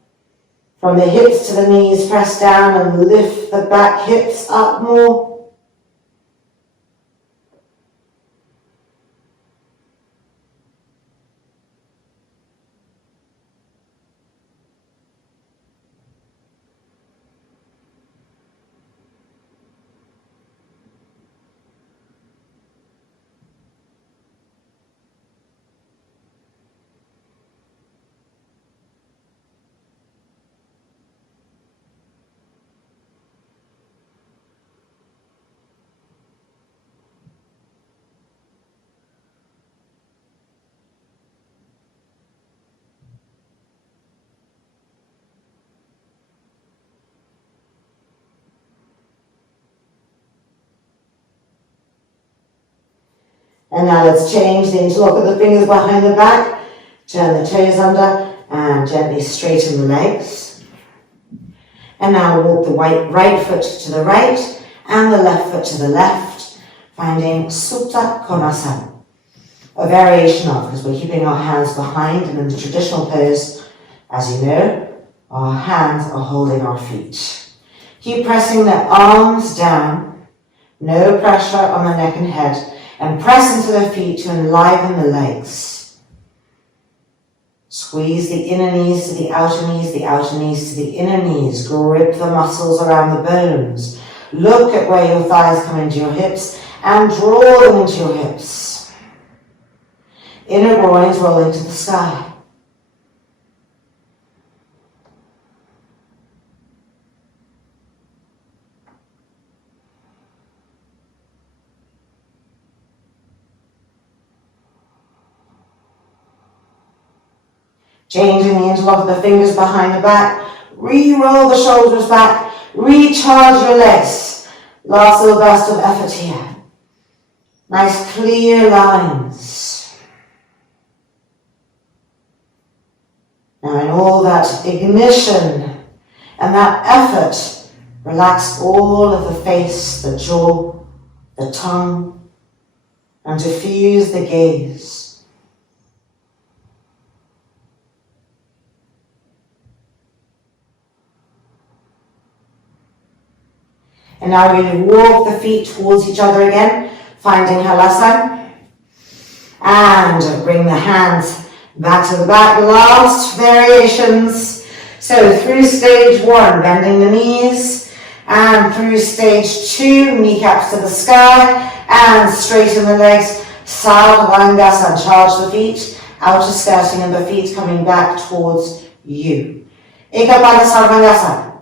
From the hips to the knees, press down and lift the back hips up more. And now let's change the interlock of the fingers behind the back. Turn the toes under and gently straighten the legs. And now walk the right foot to the right and the left foot to the left, finding Supta Konasana. A variation of, because we're keeping our hands behind, and in the traditional pose, as you know, our hands are holding our feet. Keep pressing the arms down, no pressure on the neck and head, and press into the feet to enliven the legs. Squeeze the inner knees to the outer knees to the inner knees. Grip the muscles around the bones. Look at where your thighs come into your hips and draw them into your hips. Inner groins rolling to the sky. Changing the interlock of the fingers behind the back. Re-roll the shoulders back. Recharge your legs. Last little burst of effort here. Nice clear lines. Now in all that ignition and that effort, relax all of the face, the jaw, the tongue, and diffuse the gaze. And now we're going to walk the feet towards each other again, finding halasana. And bring the hands back to the back. Last variations. So through stage 1, bending the knees. And through stage 2, kneecaps to the sky. And straighten the legs. Sarvangasana, charge the feet. Outer skirting and the feet coming back towards you. Ekapada Sarvangasana.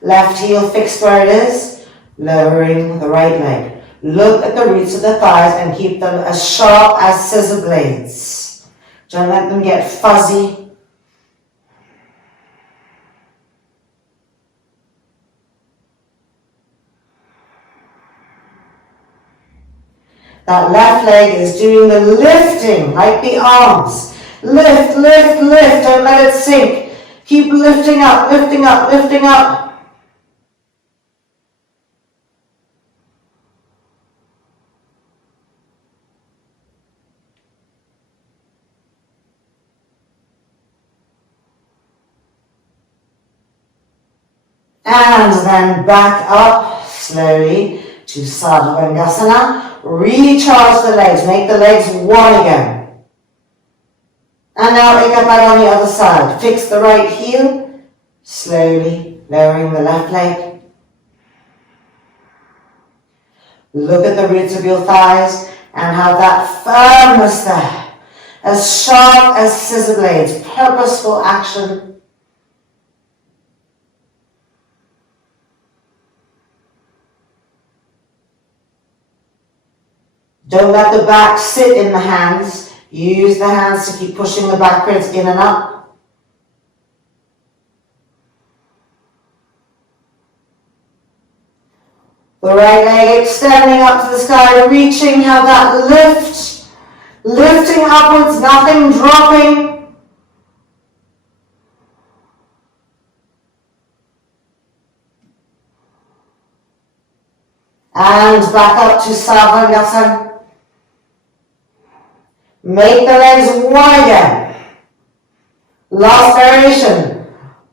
Left heel fixed where it is. Lowering the right leg. Look at the roots of the thighs and keep them as sharp as scissor blades. Don't let them get fuzzy. That left leg is doing the lifting, like the arms. Lift, lift, lift. Don't let it sink. Keep lifting up, lifting up, lifting up. And then back up slowly to Sarvangasana. Recharge the legs. Make the legs one again. And now Ekapada on the other side. Fix the right heel. Slowly lowering the left leg. Look at the roots of your thighs and have that firmness there. As sharp as scissor blades. Purposeful action. Don't let the back sit in the hands. Use the hands to keep pushing the back ribs in and up. The right leg extending up to the sky, reaching, have that lift. Lifting upwards, nothing dropping. And back up to Sarvangasana. Make the legs wider. Last variation.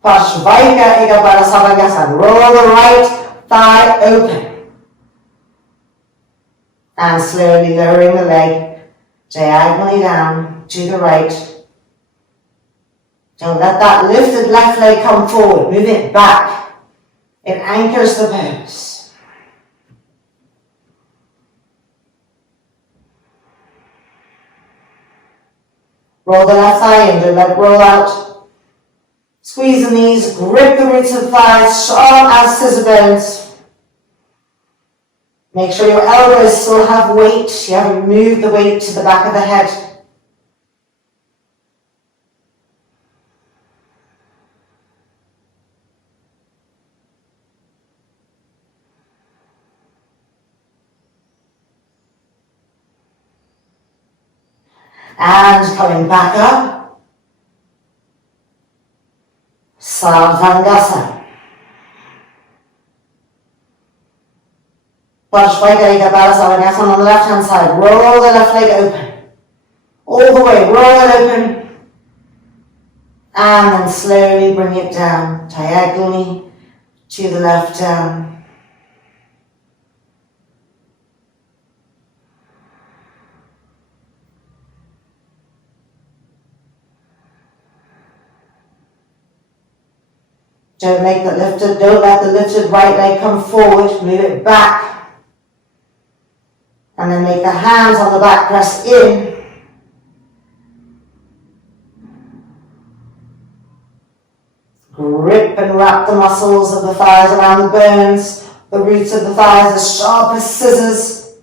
Pashvaika Ekapara Sarvangasana. Roll the right thigh open. And slowly lowering the leg diagonally down to the right. Don't let that lifted left leg come forward. Move it back. It anchors the pose. Roll the left thigh in. Don't let it roll out. Squeeze the knees. Grip the roots of the thighs. Sharp as scissor bones. Make sure your elbows still have weight. You haven't moved the weight to the back of the head. And coming back up, Sarvangasana. Pashvaika Sarvangasana on the left hand side. Roll the left leg open. All the way, roll it open. And then slowly bring it down, diagonally to the left down. Don't let the lifted right leg come forward, move it back. And then make the hands on the back press in. Grip and wrap the muscles of the thighs around the bones, the roots of the thighs as sharp as scissors.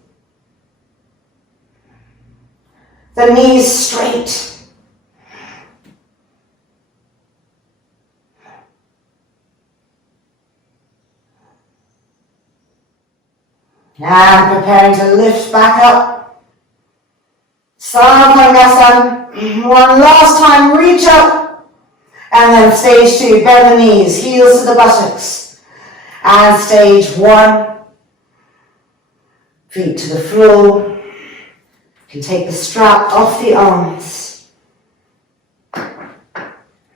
The knees straight. And preparing to lift back up. Sarvangasana. One last time, reach up. And then stage 2, bend the knees, heels to the buttocks. And stage 1, feet to the floor. You can take the strap off the arms.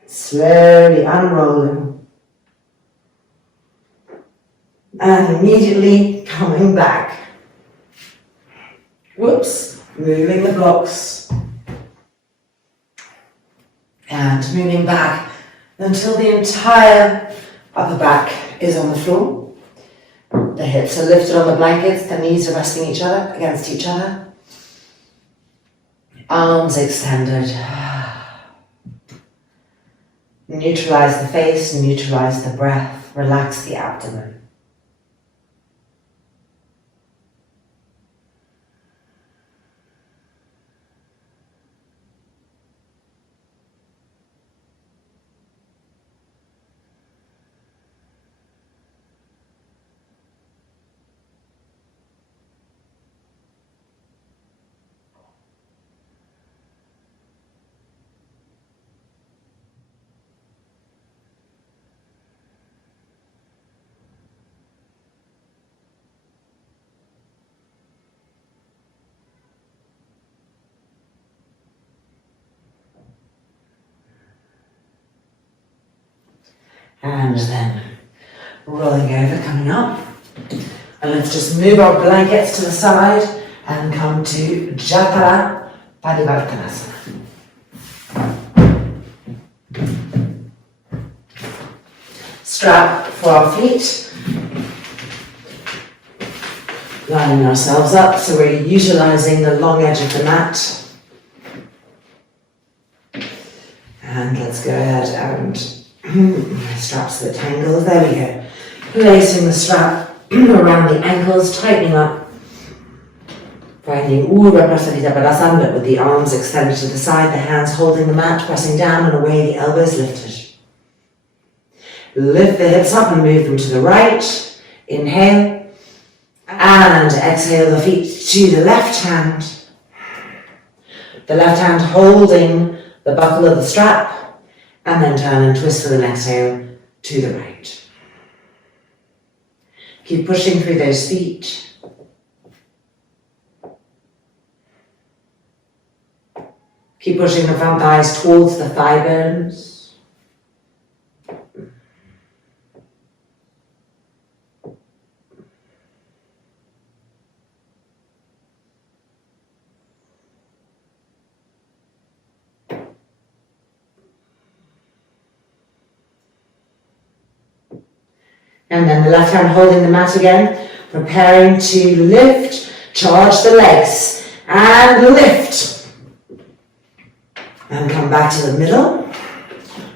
Slowly unrolling. And immediately coming back. Whoops, moving the blocks. And moving back until the entire upper back is on the floor. The hips are lifted on the blankets, the knees are resting against each other. Arms extended. Neutralize the face, neutralize the breath, relax the abdomen. And then rolling over, coming up. And let's just move our blankets to the side and come to Jatara Parivartanasana. Strap for our feet. Lining ourselves up so we're utilizing the long edge of the mat. And let's go ahead and straps a bit tangled. There we go. Placing the strap around the ankles, tightening up. Finding Ura Prasadita Padasana, but with the arms extended to the side, the hands holding the mat, pressing down and away, the elbows lifted. Lift the hips up and move them to the right. Inhale. And exhale the feet to the left hand. The left hand holding the buckle of the strap. And then turn and twist with an exhale to the right. Keep pushing through those feet. Keep pushing the front thighs towards the thigh bones. And then the left hand holding the mat again, preparing to lift, charge the legs, and lift. And come back to the middle,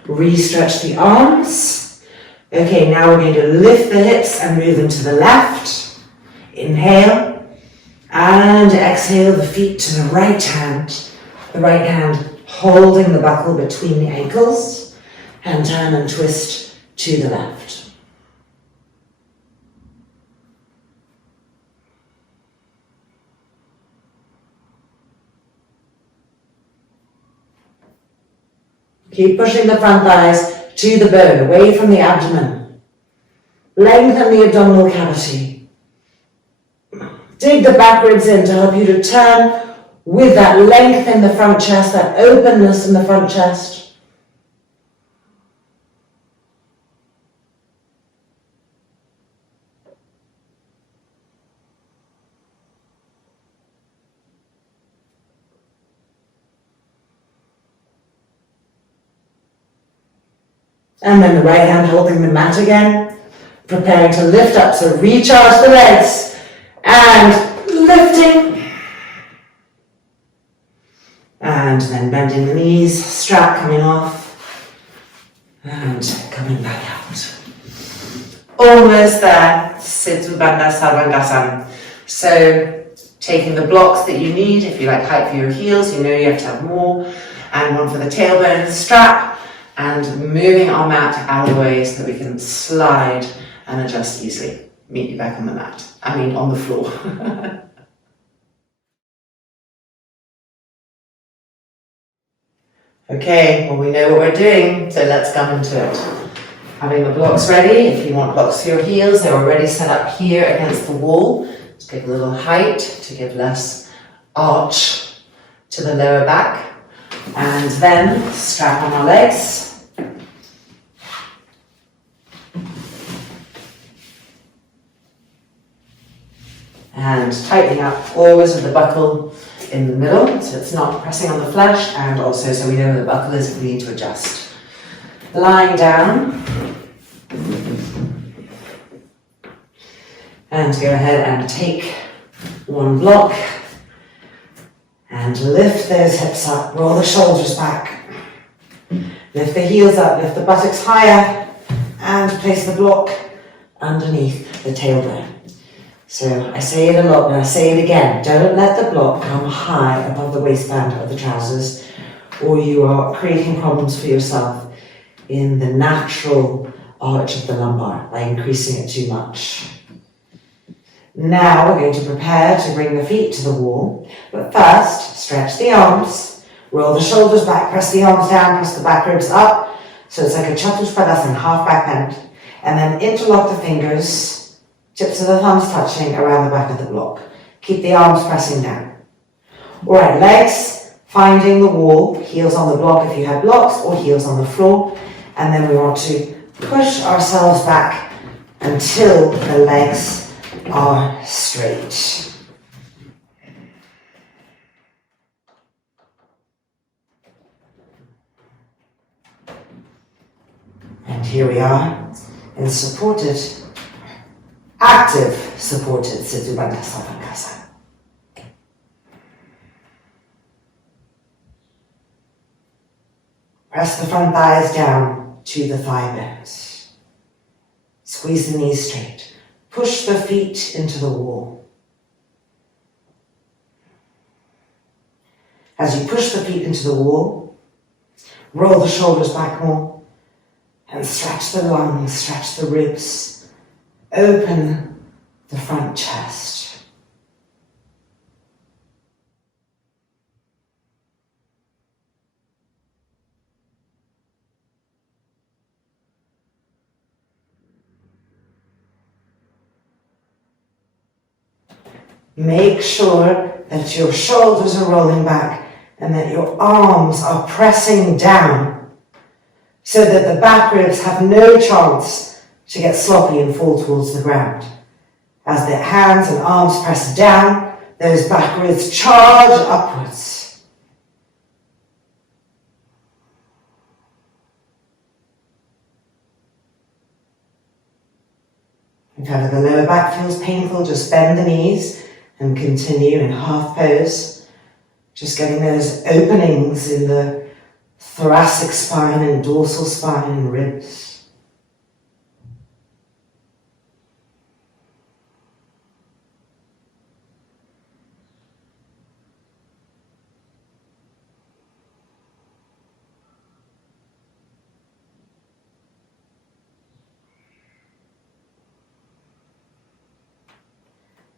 re-stretch the arms. Okay, now we're going to lift the hips and move them to the left. Inhale, and exhale the feet to the right hand holding the buckle between the ankles, and turn and twist to the left. Keep pushing the front thighs to the bone, away from the abdomen. Lengthen the abdominal cavity. Dig the back ribs in to help you to turn with that length in the front chest, that openness in the front chest. And then the right hand holding the mat again, preparing to lift up, so recharge the legs, and lifting. And then bending the knees, strap coming off, and coming back out. Almost there, Siddhu Bandha Sarvangasana. So, taking the blocks that you need, if you like height for your heels, you know you have to have more, and one for the tailbone, strap, and moving our mat out of the way so that we can slide and adjust easily. Meet you back on the mat. On the floor. Okay, well we know what we're doing, so let's come into it. Having the blocks ready, if you want blocks for your heels, they're already set up here against the wall. Just give a little height to give less arch to the lower back. And then strap on our legs. And tightening up always with the buckle in the middle, so it's not pressing on the flesh, and also so we know where the buckle is if we need to adjust. Lying down. And go ahead and take one block and lift those hips up, roll the shoulders back. Lift the heels up, lift the buttocks higher, and place the block underneath the tailbone. So I say it a lot, but I say it again. Don't let the block come high above the waistband of the trousers, or you are creating problems for yourself in the natural arch of the lumbar by increasing it too much. Now we're going to prepare to bring the feet to the wall, but first stretch the arms, roll the shoulders back, press the arms down, press the back ribs up, so it's like a Chaturpadasana, half back bend, and then interlock the fingers, tips of the thumbs touching around the back of the block. Keep the arms pressing down. Alright, legs finding the wall, heels on the block if you have blocks, or heels on the floor, and then we want to push ourselves back until the legs are straight. And here we are in active supported Siddhu Bandha Sarvangasana. Press the front thighs down to the thigh bones. Squeeze the knees straight. Push the feet into the wall. As you push the feet into the wall, roll the shoulders back more and stretch the lungs, stretch the ribs. Open the front chest. Make sure that your shoulders are rolling back and that your arms are pressing down so that the back ribs have no chance to get sloppy and fall towards the ground. As the hands and arms press down, those back ribs charge upwards. If ever the lower back feels painful, just bend the knees and continue in half pose. Just getting those openings in the thoracic spine and dorsal spine and ribs.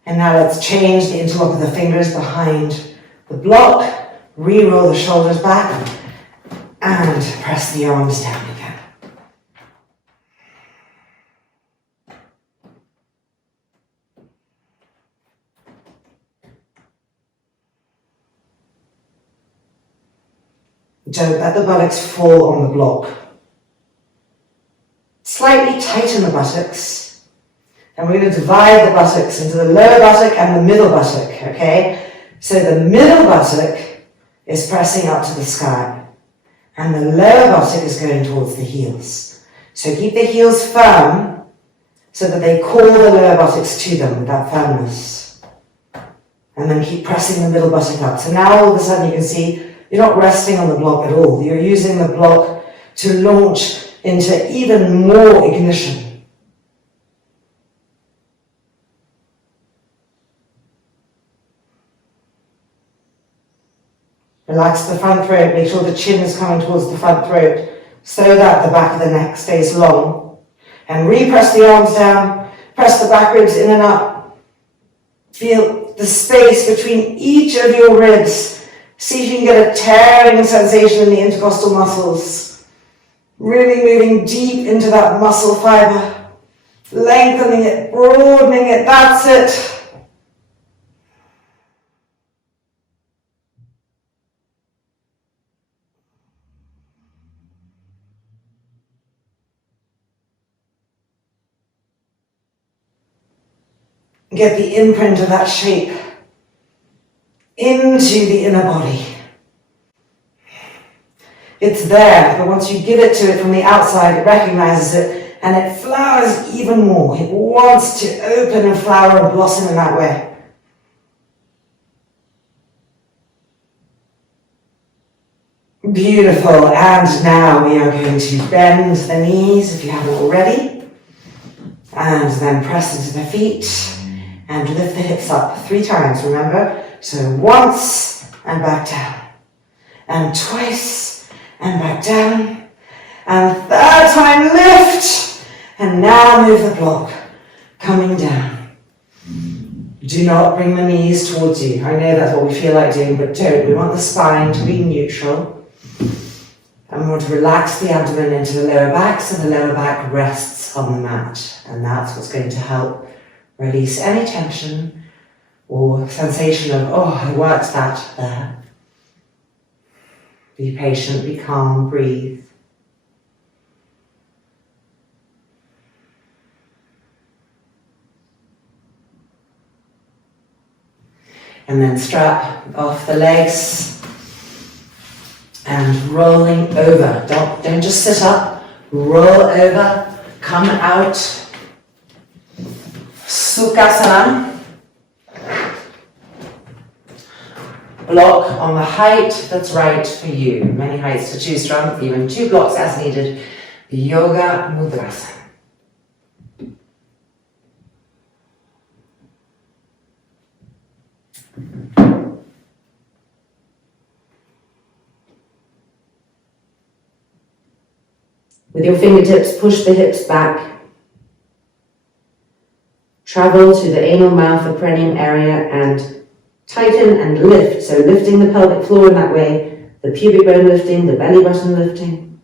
And now let's change the interlock of the fingers behind the block, re-roll the shoulders back, and press the arms down again. Don't let the buttocks fall on the block. Slightly tighten the buttocks. And we're going to divide the buttocks into the lower buttock and the middle buttock, okay? So the middle buttock is pressing up to the sky, and the lower buttock is going towards the heels. So keep the heels firm so that they call the lower buttocks to them with that firmness. And then keep pressing the middle buttock up. So now all of a sudden you can see you're not resting on the block at all. You're using the block to launch into even more ignition. Relax the front throat, make sure the chin is coming towards the front throat so that the back of the neck stays long. And repress the arms down, press the back ribs in and up. Feel the space between each of your ribs. See if you can get a tearing sensation in the intercostal muscles. Really moving deep into that muscle fiber. Lengthening it, broadening it, that's it. Get the imprint of that shape into the inner body. It's there, but once you give it to it from the outside, it recognizes it and it flowers even more. It wants to open and flower and blossom in that way. Beautiful, and now we are going to bend the knees if you haven't already, and then press into the feet. And lift the hips up 3 times, remember? So once, and back down. And twice, and back down. And 3rd time, lift. And now move the block, coming down. Do not bring the knees towards you. I know that's what we feel like doing, but don't. We want the spine to be neutral. And we want to relax the abdomen into the lower back, so the lower back rests on the mat. And that's what's going to help release any tension or sensation of, oh, I worked that there. Be patient, be calm, breathe. And then strap off the legs and rolling over. Don't just sit up, roll over, come out. Sukhasana. Block on the height that's right for you. Many heights to choose from, even 2 blocks as needed. Yoga Mudras. With your fingertips, push the hips back. Travel to the anal mouth or perineum area and tighten and lift. So lifting the pelvic floor in that way, the pubic bone lifting, the belly button lifting.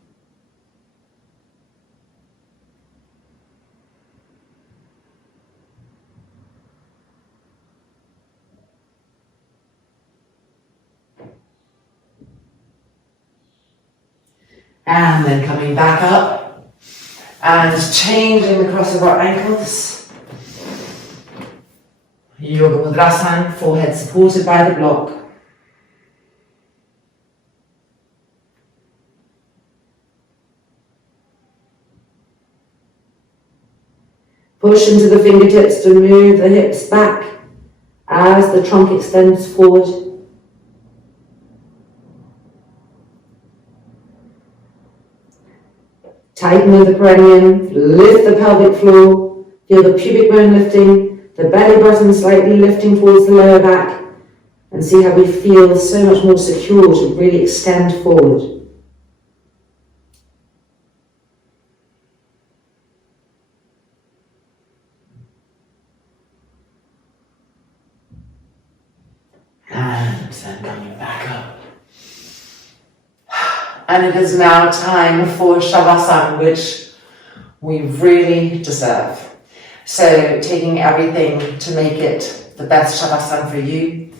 And then coming back up and changing the cross of our ankles. Yoga Mudrasana, forehead supported by the block. Push into the fingertips to move the hips back as the trunk extends forward. Tighten the perineum, lift the pelvic floor, feel the pubic bone lifting, the belly button slightly lifting towards the lower back, and see how we feel so much more secure to really extend forward. And then coming back up. And it is now time for Shavasana, which we really deserve. So taking everything to make it the best Shavasana for you.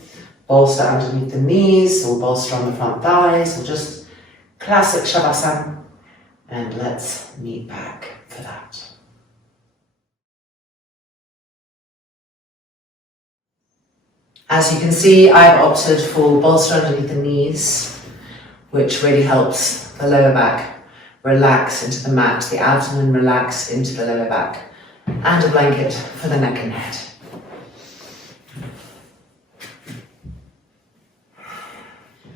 Bolster underneath the knees, or bolster on the front thighs, or just classic Shavasana. And let's meet back for that. As you can see, I've opted for bolster underneath the knees, which really helps the lower back relax into the mat, the abdomen relax into the lower back, and a blanket for the neck and head.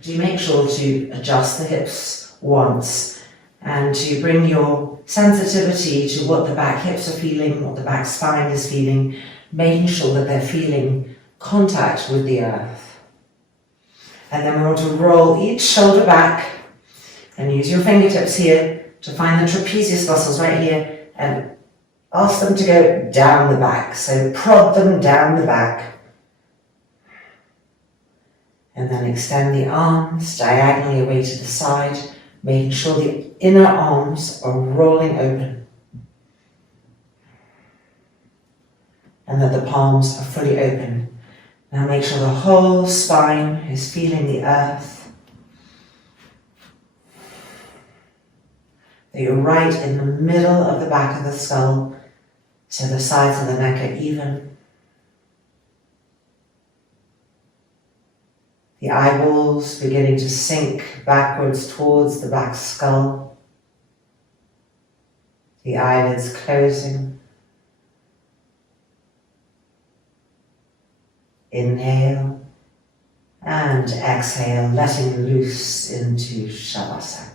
Do make sure to adjust the hips once and to bring your sensitivity to what the back hips are feeling, what the back spine is feeling, making sure that they're feeling contact with the earth. And then we want to roll each shoulder back and use your fingertips here to find the trapezius muscles right here and ask them to go down the back. So prod them down the back. And then extend the arms diagonally away to the side, making sure the inner arms are rolling open. And that the palms are fully open. Now make sure the whole spine is feeling the earth. That you're right in the middle of the back of the skull, so the sides of the neck are even. The eyeballs beginning to sink backwards towards the back skull. The eyelids closing. Inhale and exhale, letting loose into Shavasana.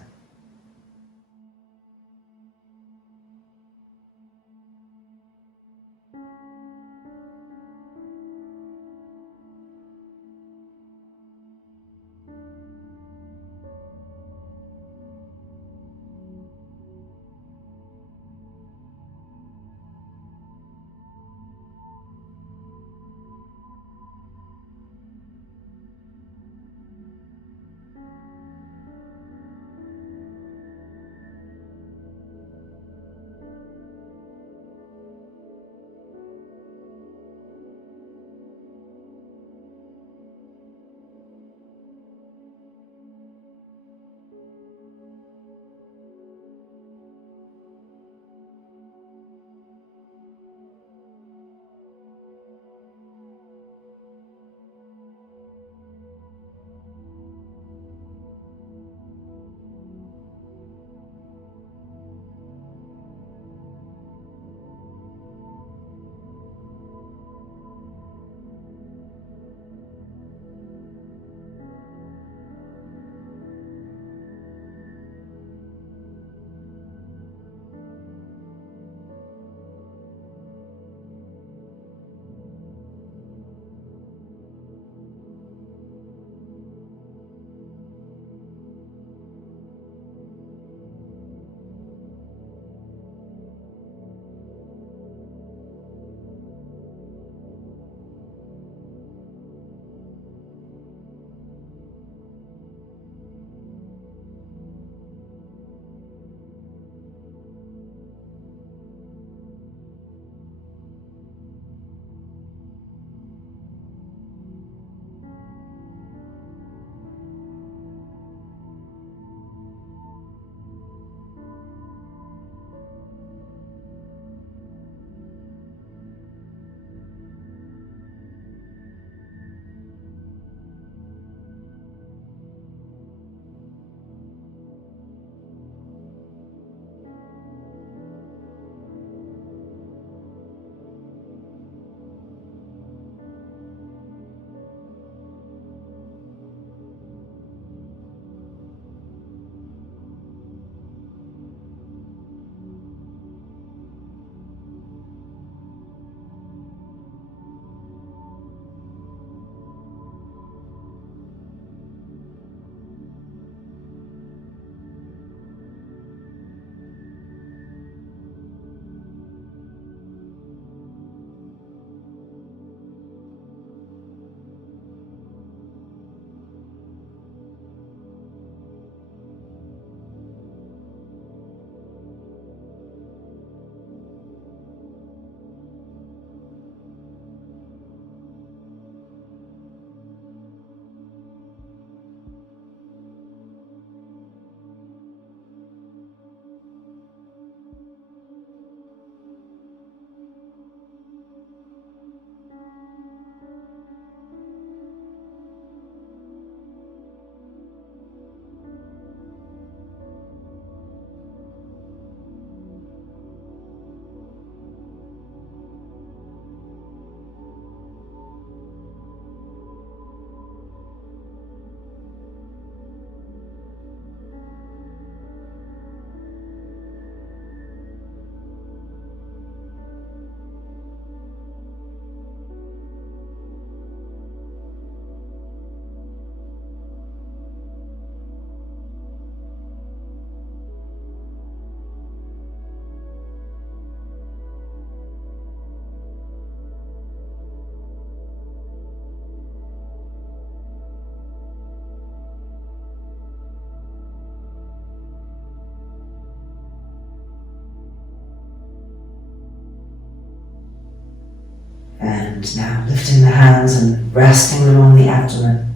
And now lifting the hands and resting them on the abdomen.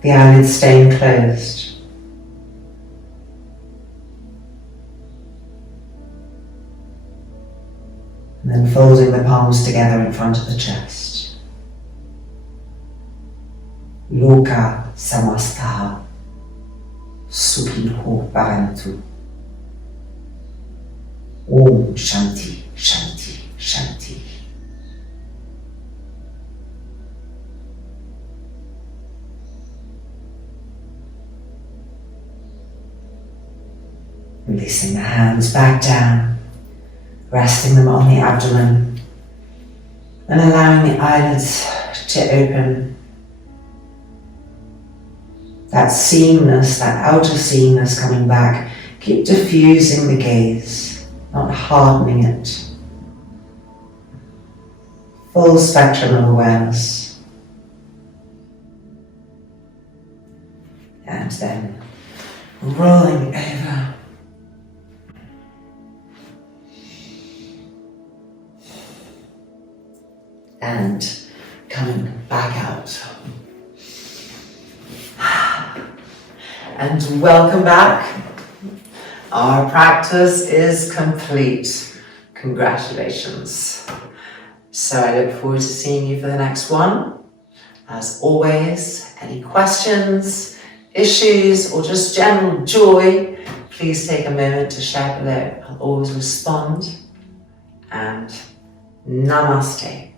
The eyelids staying closed. And then folding the palms together in front of the chest. Loka samastaha supinho parantu. Om Shanti, Shanti, Shanti. Releasing the hands back down, resting them on the abdomen, and allowing the eyelids to open. That seamness, that outer seamness coming back. Keep diffusing the gaze, not hardening it. Full spectrum of awareness. And then rolling over. And coming back out. And welcome back. Our practice is complete. Congratulations. So I look forward to seeing you for the next one. As always, any questions, issues, or just general joy, please take a moment to share below. I'll always respond. And namaste.